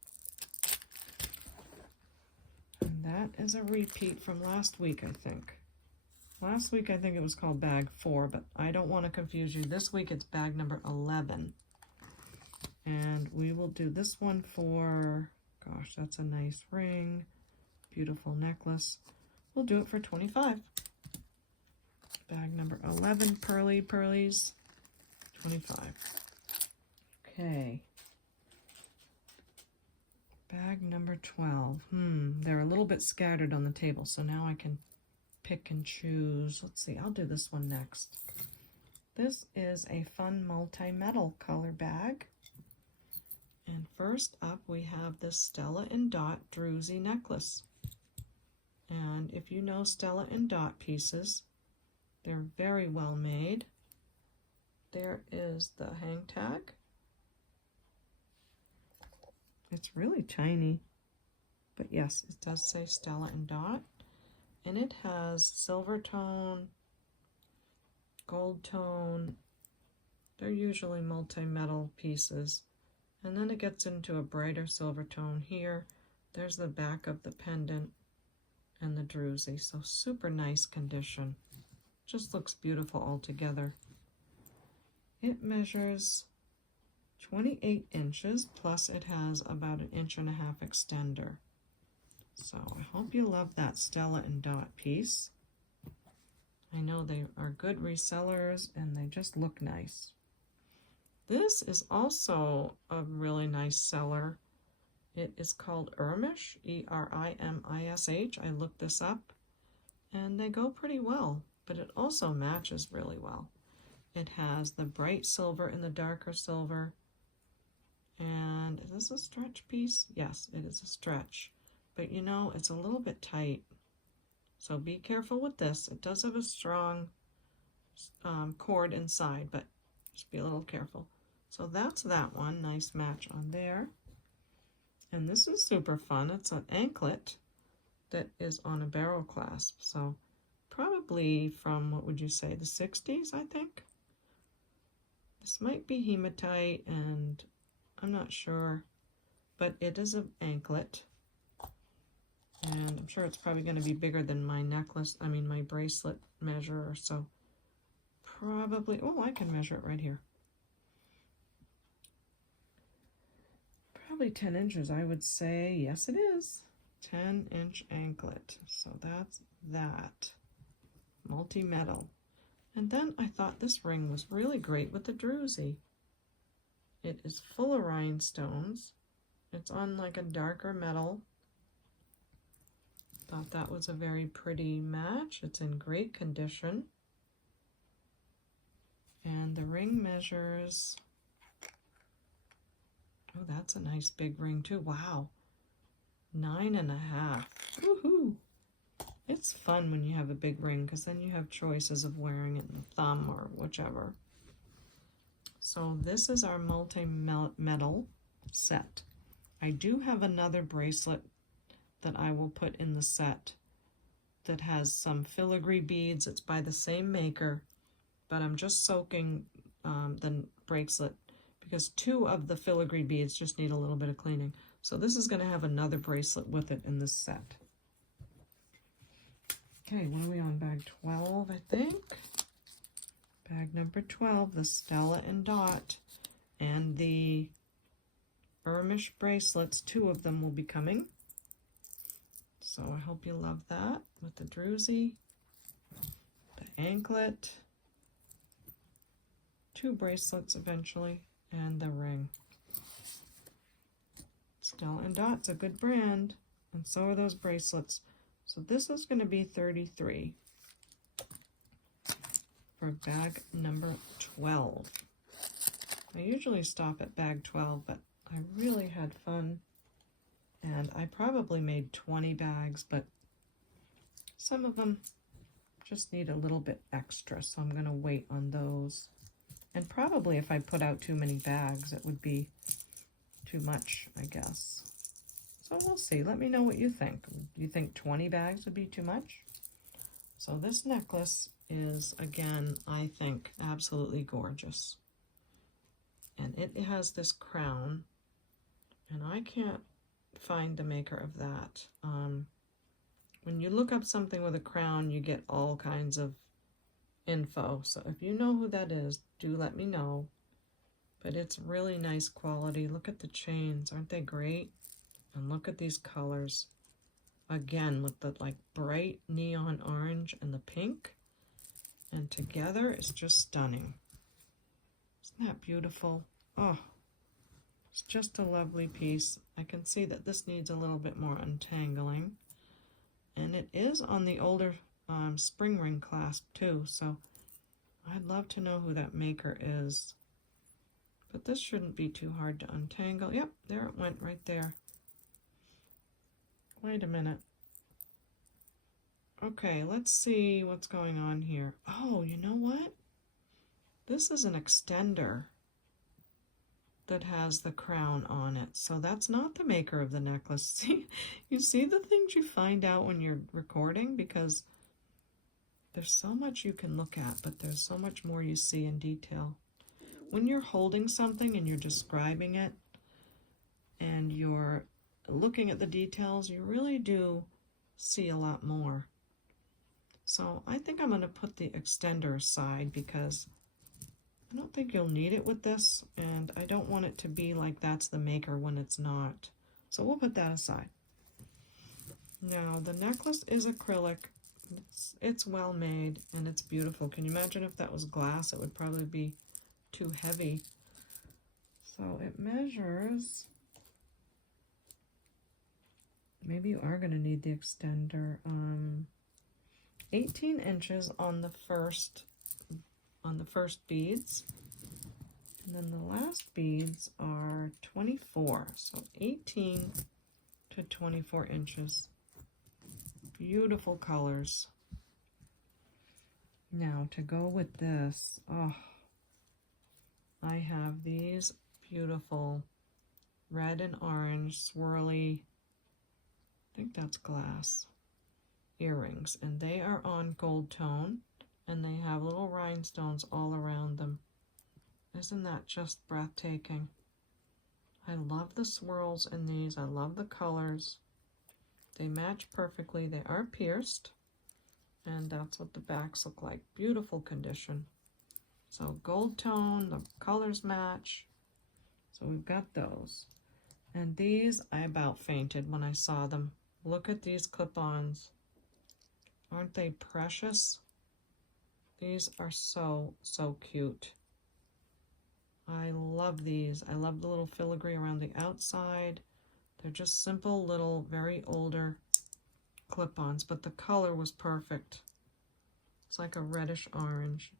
And that is a repeat from last week, I think. Last week, I think it was called bag 4, but I don't want to confuse you. This week, it's bag number 11. And we will do this one for, gosh, that's a nice ring, beautiful necklace. We'll do it for 25. Bag number 11, pearly pearlies, 25. Okay. Bag number 12. They're a little bit scattered on the table, so now I can pick and choose. Let's see, I'll do this one next. This is a fun multi-metal color bag. And first up, we have this Stella and Dot Druzy necklace. And if you know Stella and Dot pieces, they're very well made. There is the hang tag. It's really tiny, but yes, it does say Stella and Dot. And it has silver tone, gold tone. They're usually multi-metal pieces. And then it gets into a brighter silver tone here. There's the back of the pendant and the druzy. So super nice condition. Just looks beautiful all together. It measures 28 inches, plus it has about 1.5 inch extender. So I hope you love that Stella and Dot piece. I know they are good resellers and they just look nice. This is also a really nice seller. It is called Ermish, E-R-I-M-I-S-H. I looked this up and they go pretty well, but it also matches really well. It has the bright silver and the darker silver. And is this a stretch piece? Yes, it is a stretch. But you know, it's a little bit tight. So be careful with this. It does have a strong cord inside, but just be a little careful. So that's that one. Nice match on there. And this is super fun. It's an anklet that is on a barrel clasp. So probably from, what would you say, the 60s, I think? This might be hematite, and I'm not sure, but it is an anklet. And I'm sure it's probably going to be bigger than my necklace, my bracelet measure, so probably, oh, I can measure it right here. Probably 10 inches, I would say. Yes, it is. 10-inch anklet. So that's that. Multi-metal. And then I thought this ring was really great with the druzy. It is full of rhinestones. It's on like a darker metal. Thought that was a very pretty match. It's in great condition. And the ring measures, oh, that's a nice big ring too. Wow. 9.5. Woohoo! It's fun when you have a big ring because then you have choices of wearing it in the thumb or whichever. So this is our multi-metal set. I do have another bracelet that I will put in the set that has some filigree beads. It's by the same maker, but I'm just soaking the bracelet because 2 of the filigree beads just need a little bit of cleaning. So this is going to have another bracelet with it in this set. Okay, what are we on? Bag 12, I think. Bag number 12, the Stella and Dot, and the Ermish bracelets. 2 of them will be coming. So I hope you love that with the druzy, the anklet, 2 bracelets eventually, and the ring. Stella and Dot's a good brand, and so are those bracelets. So this is going to be 33 for bag number 12. I usually stop at bag 12, but I really had fun. And I probably made 20 bags, but Some of them just need a little bit extra, so I'm going to wait on those. And probably if I put out too many bags, it would be too much, I guess. So we'll see. Let me know what you think. Do you think 20 bags would be too much? So this necklace is, again, I think, absolutely gorgeous. And it has this crown, and I can't find the maker of that. When you look up something with a crown, you get all kinds of info. So if you know who that is, do let me know. But it's really nice quality. Look at the chains. Aren't they great? And look at these colors. Again, with the like bright neon orange and the pink. And together, it's just stunning. Isn't that beautiful? Oh, it's just a lovely piece. I can see that this needs a little bit more untangling. And it is on the older spring ring clasp too, so I'd love to know who that maker is. But this shouldn't be too hard to untangle. Yep, there it went right there. Wait a minute. Okay, let's see what's going on here. Oh, you know what? This is an extender that has the crown on it. So that's not the maker of the necklace. See, you see the things you find out when you're recording, because there's so much you can look at, but there's so much more you see in detail. When you're holding something and you're describing it and you're looking at the details, you really do see a lot more. So I think I'm going to put the extender aside because I don't think you'll need it with this, and I don't want it to be like that's the maker when it's not. So we'll put that aside. Now, the necklace is acrylic. It's well made, and it's beautiful. Can you imagine if that was glass? It would probably be too heavy. So it measures... Maybe you are going to need the extender. 18 inches on the first beads, and then the last beads are 24, so 18 to 24 inches. Beautiful colors. Now to go with this, oh, I have these beautiful red and orange swirly, I think that's glass, earrings, and they are on gold tone. And they have little rhinestones all around them. Isn't that just breathtaking? I love the swirls in these. I love the colors. They match perfectly. They are pierced. And that's what the backs look like. Beautiful condition. So gold tone, the colors match. So we've got those. And these, I about fainted when I saw them. Look at these clip-ons. Aren't they precious? These are so, so cute. I love these. I love the little filigree around the outside. They're just simple little, very older clip-ons, but the color was perfect. It's like a reddish orange.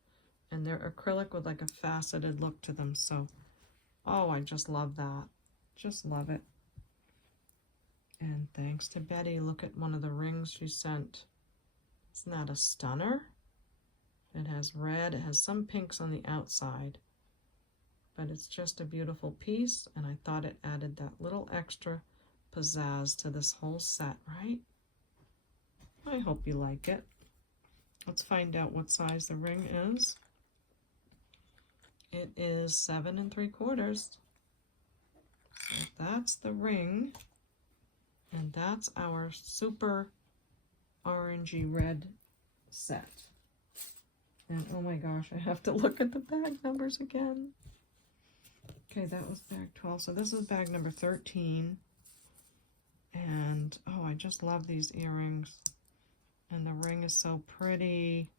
And they're acrylic with like a faceted look to them. So, oh, I just love that. Just love it. And thanks to Betty, look at one of the rings she sent. Isn't that a stunner? It has red, it has some pinks on the outside, but it's just a beautiful piece, and I thought it added that little extra pizzazz to this whole set, right? I hope you like it. Let's find out what size the ring is. It is 7 3/4. So that's the ring, and that's our super orangey red set. And oh my gosh, I have to look at the bag numbers again. Okay, that was bag 12. So this is bag number 13. And oh, I just love these earrings. And the ring is so pretty.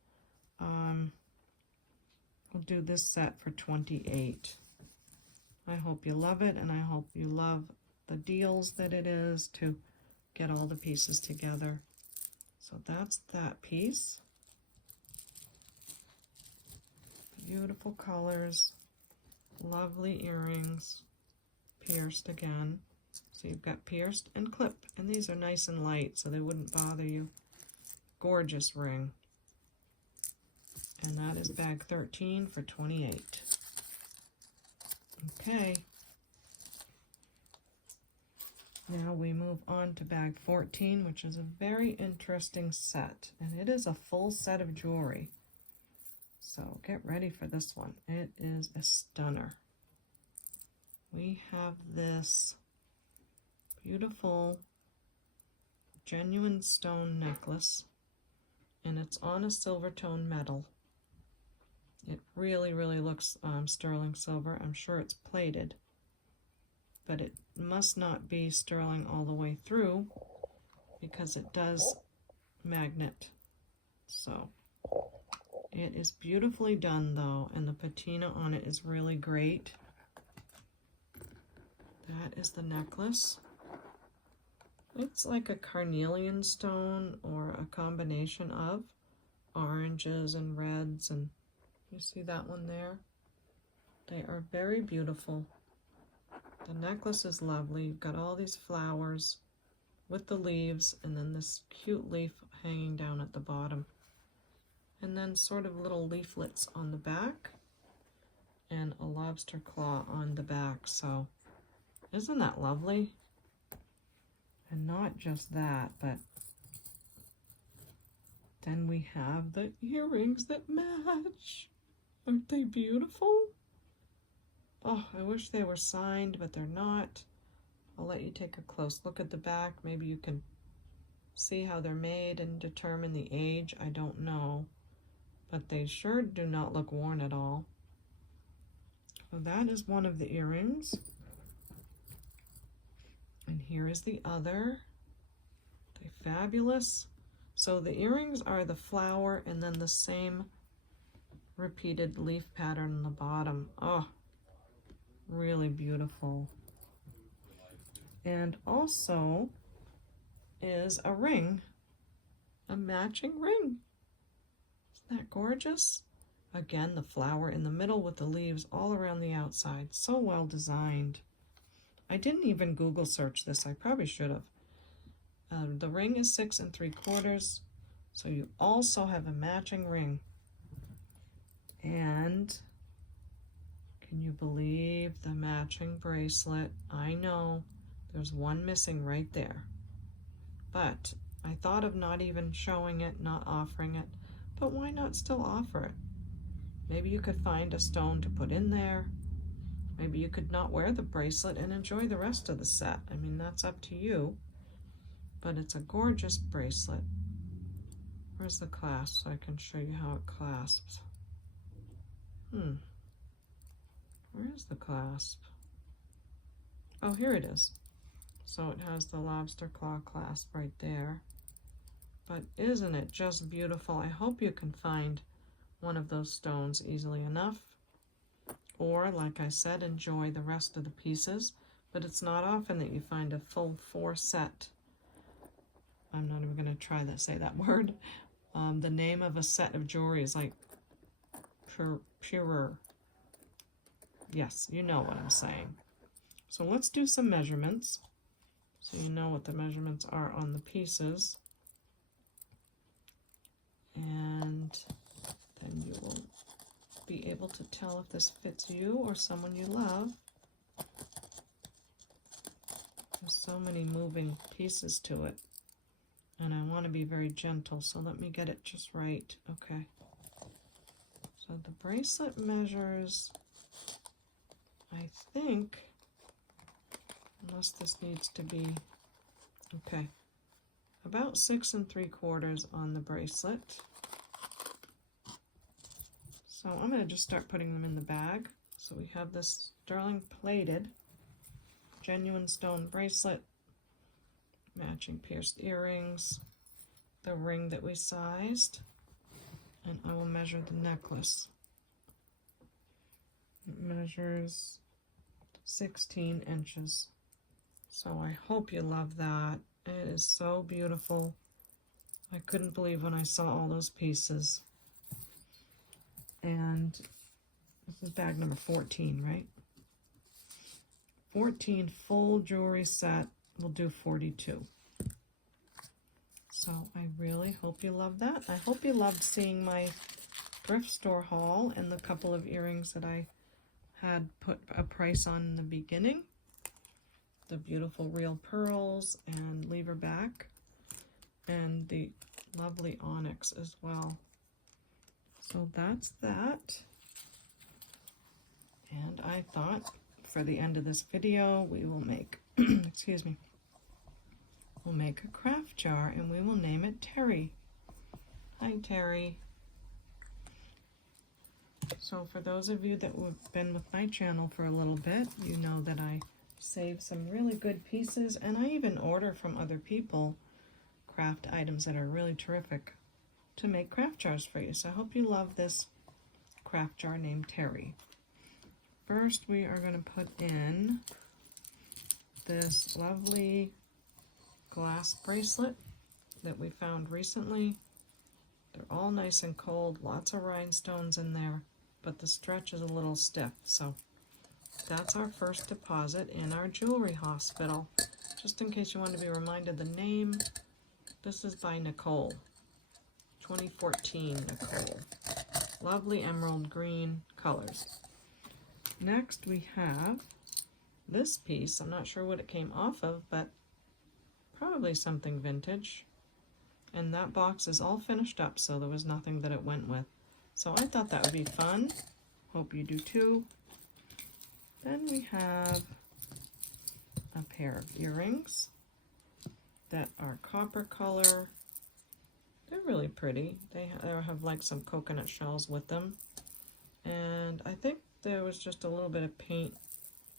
We'll do this set for 28. I hope you love it, and I hope you love the deals that it is to get all the pieces together. So that's that piece. Beautiful colors, lovely earrings, pierced again. So you've got pierced and clip, and these are nice and light, so they wouldn't bother you. gorgeous ring. And that is bag 13 for $28. Okay. Now we move on to bag 14, which is a very interesting set. And it is a full set of jewelry. So get ready for this one. It is a stunner. We have this beautiful genuine stone necklace, and it's on a silver tone metal. It really, really looks sterling silver. I'm sure it's plated, but it must not be sterling all the way through because it does magnet. So it is beautifully done though, and the patina on it is really great. That is the necklace. It's like a carnelian stone or a combination of oranges and reds, and you see that one there? They are very beautiful. The necklace is lovely. You've got all these flowers with the leaves, and then this cute leaf hanging down at the bottom. And then sort of little leaflets on the back and a lobster claw on the back. So isn't that lovely? And not just that, but then we have the earrings that match. Aren't they beautiful? Oh, I wish they were signed, but they're not. I'll let you take a close look at the back. Maybe you can see how they're made and determine the age. I don't know, but they sure do not look worn at all. So that is one of the earrings. And here is the other. They're fabulous. So the earrings are the flower and then the same repeated leaf pattern on the bottom. Oh, really beautiful. And also is a ring, a matching ring. Isn't that gorgeous? Again, the flower in the middle with the leaves all around the outside. So well designed. I didn't even Google search this. I probably should have. The ring is 6 3/4, so you also have a matching ring. And can you believe the matching bracelet? I know there's one missing right there, but I thought of not even showing it, not offering it, but why not still offer it? Maybe you could find a stone to put in there. Maybe you could not wear the bracelet and enjoy the rest of the set. I mean, that's up to you. But it's a gorgeous bracelet. Where's the clasp so I can show you how it clasps? Where is the clasp? Oh, here it is. So it has the lobster claw clasp right there. But isn't it just beautiful? I hope you can find one of those stones easily enough. Or, like I said, enjoy the rest of the pieces. But it's not often that you find a full 4 set. I'm not even going to try to say that word. The name of a set of jewelry is like purer. Yes, you know what I'm saying. So let's do some measurements, so you know what the measurements are on the pieces. And then you will be able to tell if this fits you or someone you love. There's so many moving pieces to it, and I want to be very gentle, so let me get it just right. Okay. So the bracelet measures, I think, unless this needs to be, okay, about 6 3/4 on the bracelet. So I'm going to just start putting them in the bag. So we have this sterling plated, genuine stone bracelet, matching pierced earrings, the ring that we sized, and I will measure the necklace. It measures 16 inches. So I hope you love that. It is so beautiful. I couldn't believe when I saw all those pieces. And this is bag number 14, right? 14 full jewelry set will do $42. So So I really hope you love that. I hope you loved seeing my thrift store haul and the couple of earrings that I had put a price on in the beginning. The beautiful real pearls and lever back, and the lovely onyx as well. So that's that. And I thought for the end of this video we will make, excuse me, we'll make a craft jar and we will name it Terry. Hi Terry. So for those of you that have been with my channel for a little bit, you know that I save some really good pieces, and I even order from other people craft items that are really terrific to make craft jars for you. So I hope you love this craft jar named Terry. First we are going to put in this lovely glass bracelet that we found recently. They're all nice and cold, lots of rhinestones in there, but the stretch is a little stiff. So that's our first deposit in our jewelry hospital. Just in case you want to be reminded the name, this is by Nicole. 2014 Nicole. Lovely emerald green colors. Next we have this piece. I'm not sure what it came off of, but probably something vintage. And that box is all finished up, so there was nothing that it went with. So I thought that would be fun. Hope you do too. Then we have a pair of earrings that are copper color. They're really pretty. They have like some coconut shells with them. And I think there was just a little bit of paint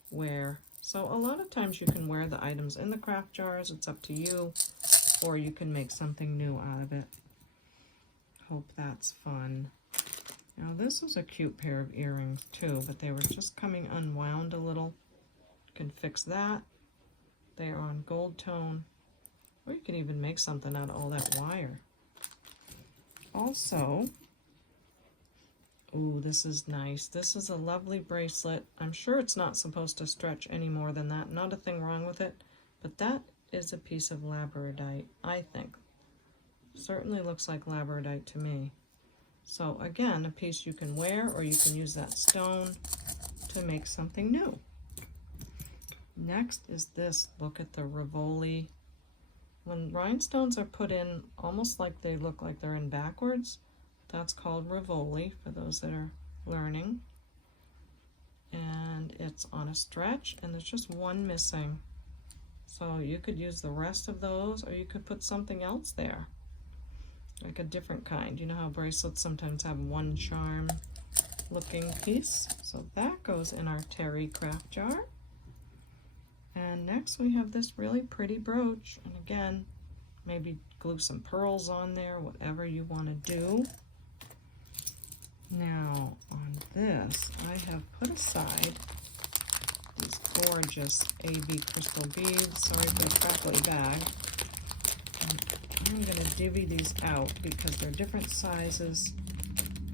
wear. So a lot of times you can wear the items in the craft jars. It's up to you. Or you can make something new out of it. Hope that's fun. Now this is a cute pair of earrings too, but they were just coming unwound a little. You can fix that. They are on gold tone. Or you can even make something out of all that wire. Also, ooh, this is nice. This is a lovely bracelet. I'm sure it's not supposed to stretch any more than that. Not a thing wrong with it, but that is a piece of labradorite, I think. Certainly looks like labradorite to me. So again, a piece you can wear, or you can use that stone to make something new. Next is this. Look at the Rivoli. When rhinestones are put in almost like they look like they're in backwards, that's called Rivoli for those that are learning. And it's on a stretch, and there's just one missing. So you could use the rest of those, or you could put something else there, like a different kind. You know how bracelets sometimes have one charm looking piece? So that goes in our Terry craft jar. And next we have this really pretty brooch. And again, maybe glue some pearls on there, whatever you want to do. Now on this, I have put aside these gorgeous AB crystal beads. Sorry for the crackly bag. I'm going to divvy these out because they're different sizes.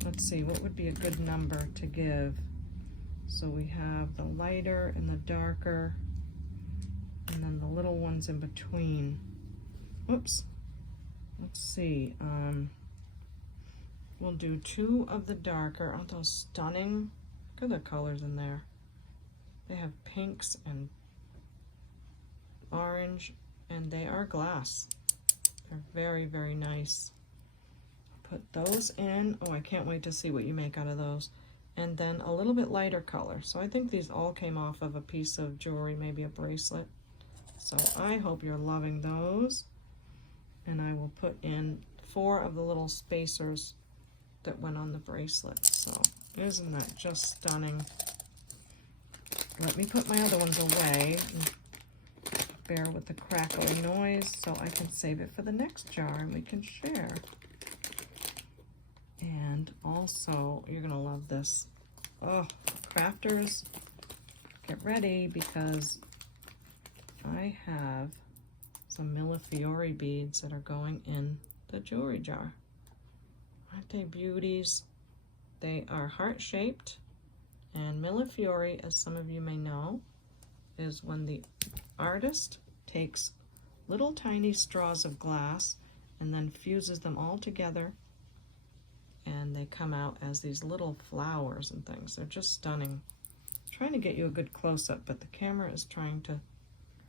Let's see, what would be a good number to give? So we have the lighter and the darker, and then the little ones in between. Whoops. Let's see. We'll do 2 of the darker. Aren't those stunning? Look at the colors in there. They have pinks and orange, and they are glass. They're very, very nice. Put those in. Oh, I can't wait to see what you make out of those. And then a little bit lighter color. So I think these all came off of a piece of jewelry, maybe a bracelet. So I hope you're loving those. And I will put in 4 of the little spacers that went on the bracelet. So isn't that just stunning? Let me put my other ones away and bear with the crackling noise so I can save it for the next jar and we can share. And also, you're gonna love this. Oh, crafters, get ready because I have some Millefiori beads that are going in the jewelry jar. Aren't they beauties? They are heart-shaped, and Millefiori, as some of you may know, is when the artist takes little tiny straws of glass and then fuses them all together, and they come out as these little flowers and things. They're just stunning. I'm trying to get you a good close-up, but the camera is trying to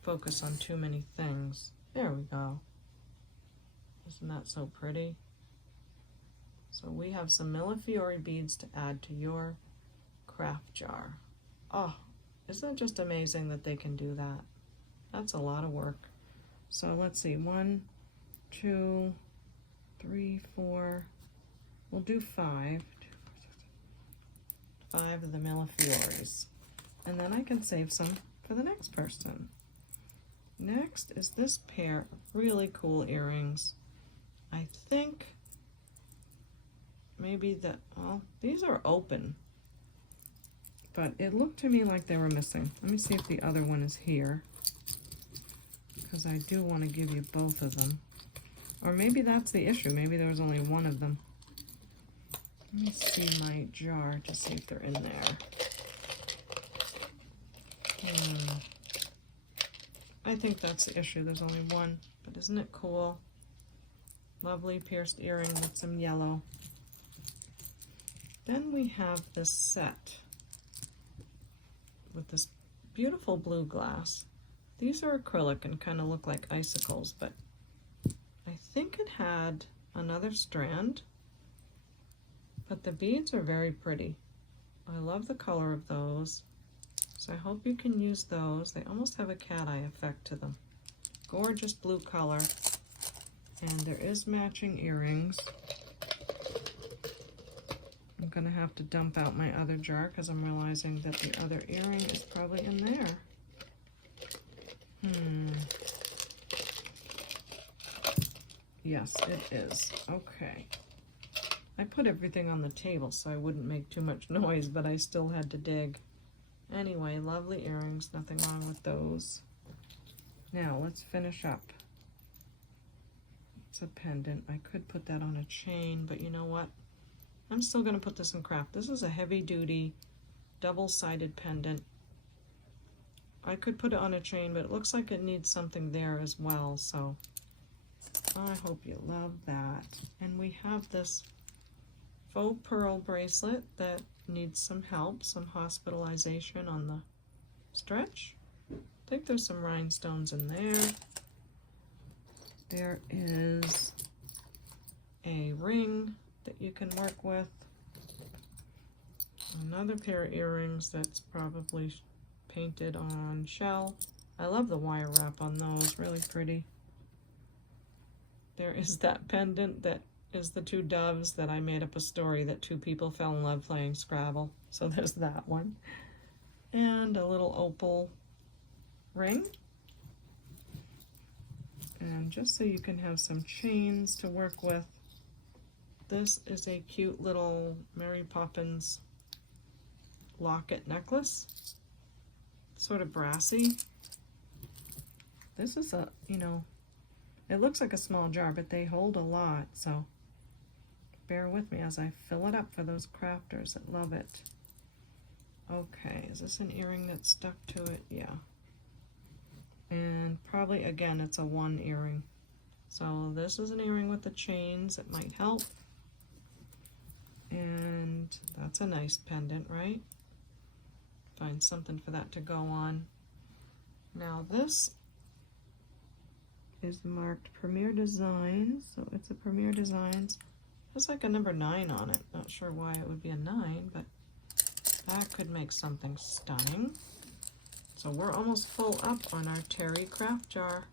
focus on too many things. There we go. Isn't that so pretty? So we have some Millefiori beads to add to your craft jar. Oh, isn't it just amazing that they can do that? That's a lot of work. So let's see, 1, 2, 3, 4, we'll do 5. 5 of the Millefioris. And then I can save some for the next person. Next is this pair of really cool earrings. I think maybe well, these are open, but it looked to me like they were missing. Let me see if the other one is here, because I do want to give you both of them. Or maybe that's the issue. Maybe there was only one of them. Let me see my jar to see if they're in there. I think that's the issue. There's only one, but isn't it cool? Lovely pierced earring with some yellow. Then we have this set with this beautiful blue glass. These are acrylic and kind of look like icicles, but I think it had another strand, but the beads are very pretty. I love the color of those, so I hope you can use those. They almost have a cat eye effect to them. Gorgeous blue color, and there is matching earrings. I'm gonna have to dump out my other jar because I'm realizing that the other earring is probably in there. Yes, it is. Okay. I put everything on the table so I wouldn't make too much noise, but I still had to dig. Anyway, lovely earrings, nothing wrong with those. Now, let's finish up. It's a pendant. I could put that on a chain, but you know what? I'm still going to put this in craft. This is a heavy-duty, double-sided pendant. I could put it on a chain, but it looks like it needs something there as well, so I hope you love that. And we have this faux pearl bracelet that needs some help, some hospitalization on the stretch. I think there's some rhinestones in there. There is a ring that you can work with. Another pair of earrings that's probably painted on shell. I love the wire wrap on those, really pretty. There is that pendant that is the two doves that I made up a story that two people fell in love playing Scrabble. So there's that one. And a little opal ring. And just so you can have some chains to work with, this is a cute little Mary Poppins locket necklace. Sort of brassy. This is a, it looks like a small jar, but they hold a lot, so bear with me as I fill it up for those crafters that love it. Okay, is this an earring that's stuck to it? Yeah. And probably, again, it's a one earring. So this is an earring with the chains. It might help. And that's a nice pendant, right? Find something for that to go on. Now this is marked Premier Designs, so it's a Premier Designs. There's like a number 9 on it. Not sure why it would be a 9, but that could make something stunning. So we're almost full up on our Terry craft jar.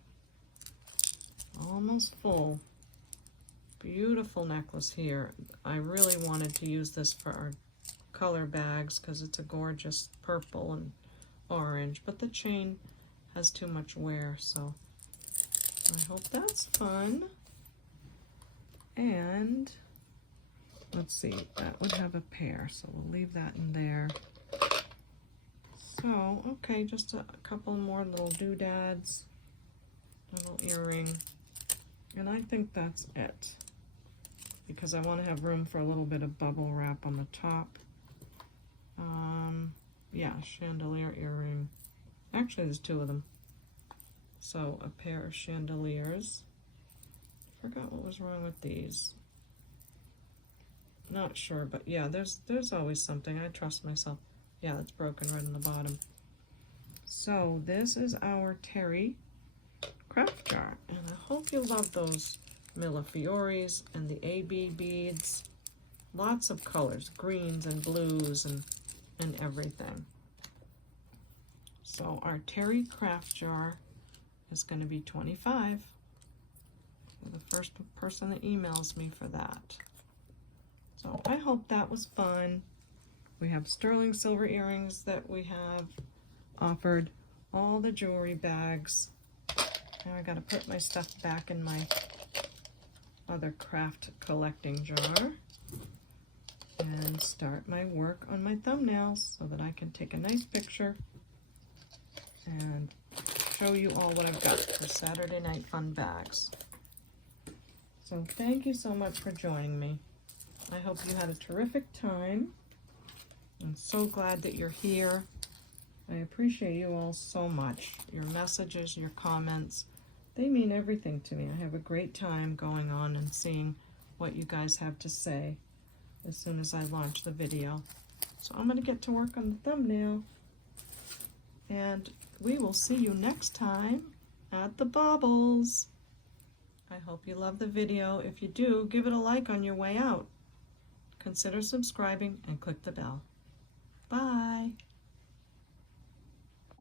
Almost full. Beautiful necklace here. I really wanted to use this for our color bags because it's a gorgeous purple and orange, but the chain has too much wear, so I hope that's fun. And let's see, that would have a pair, so we'll leave that in there. So, okay, just a couple more little doodads, little earring, and I think that's it, because I want to have room for a little bit of bubble wrap on the top. Yeah, chandelier earring. Actually, there's 2 of them. So a pair of chandeliers forgot what was wrong with these. Not sure, but yeah, there's always something. I trust myself. Yeah, it's broken right in the bottom. So this is our Terry craft jar, and I hope you love those Millefioris and the AB beads. Lots of colors, greens and blues and everything. So our Terry craft jar is going to be $25. You're the first person that emails me for that. So I hope that was fun. We have sterling silver earrings that we have offered, all the jewelry bags. Now I gotta put my stuff back in my other craft collecting jar and start my work on my thumbnails so that I can take a nice picture and show you all what I've got for Saturday Night Fun bags. So thank you so much for joining me. I hope you had a terrific time. I'm so glad that you're here. I appreciate you all so much. Your messages, your comments, they mean everything to me. I have a great time going on and seeing what you guys have to say as soon as I launch the video. So I'm going to get to work on the thumbnail. And we will see you next time at the Baubles. I hope you love the video. If you do, give it a like on your way out. Consider subscribing and click the bell. Bye.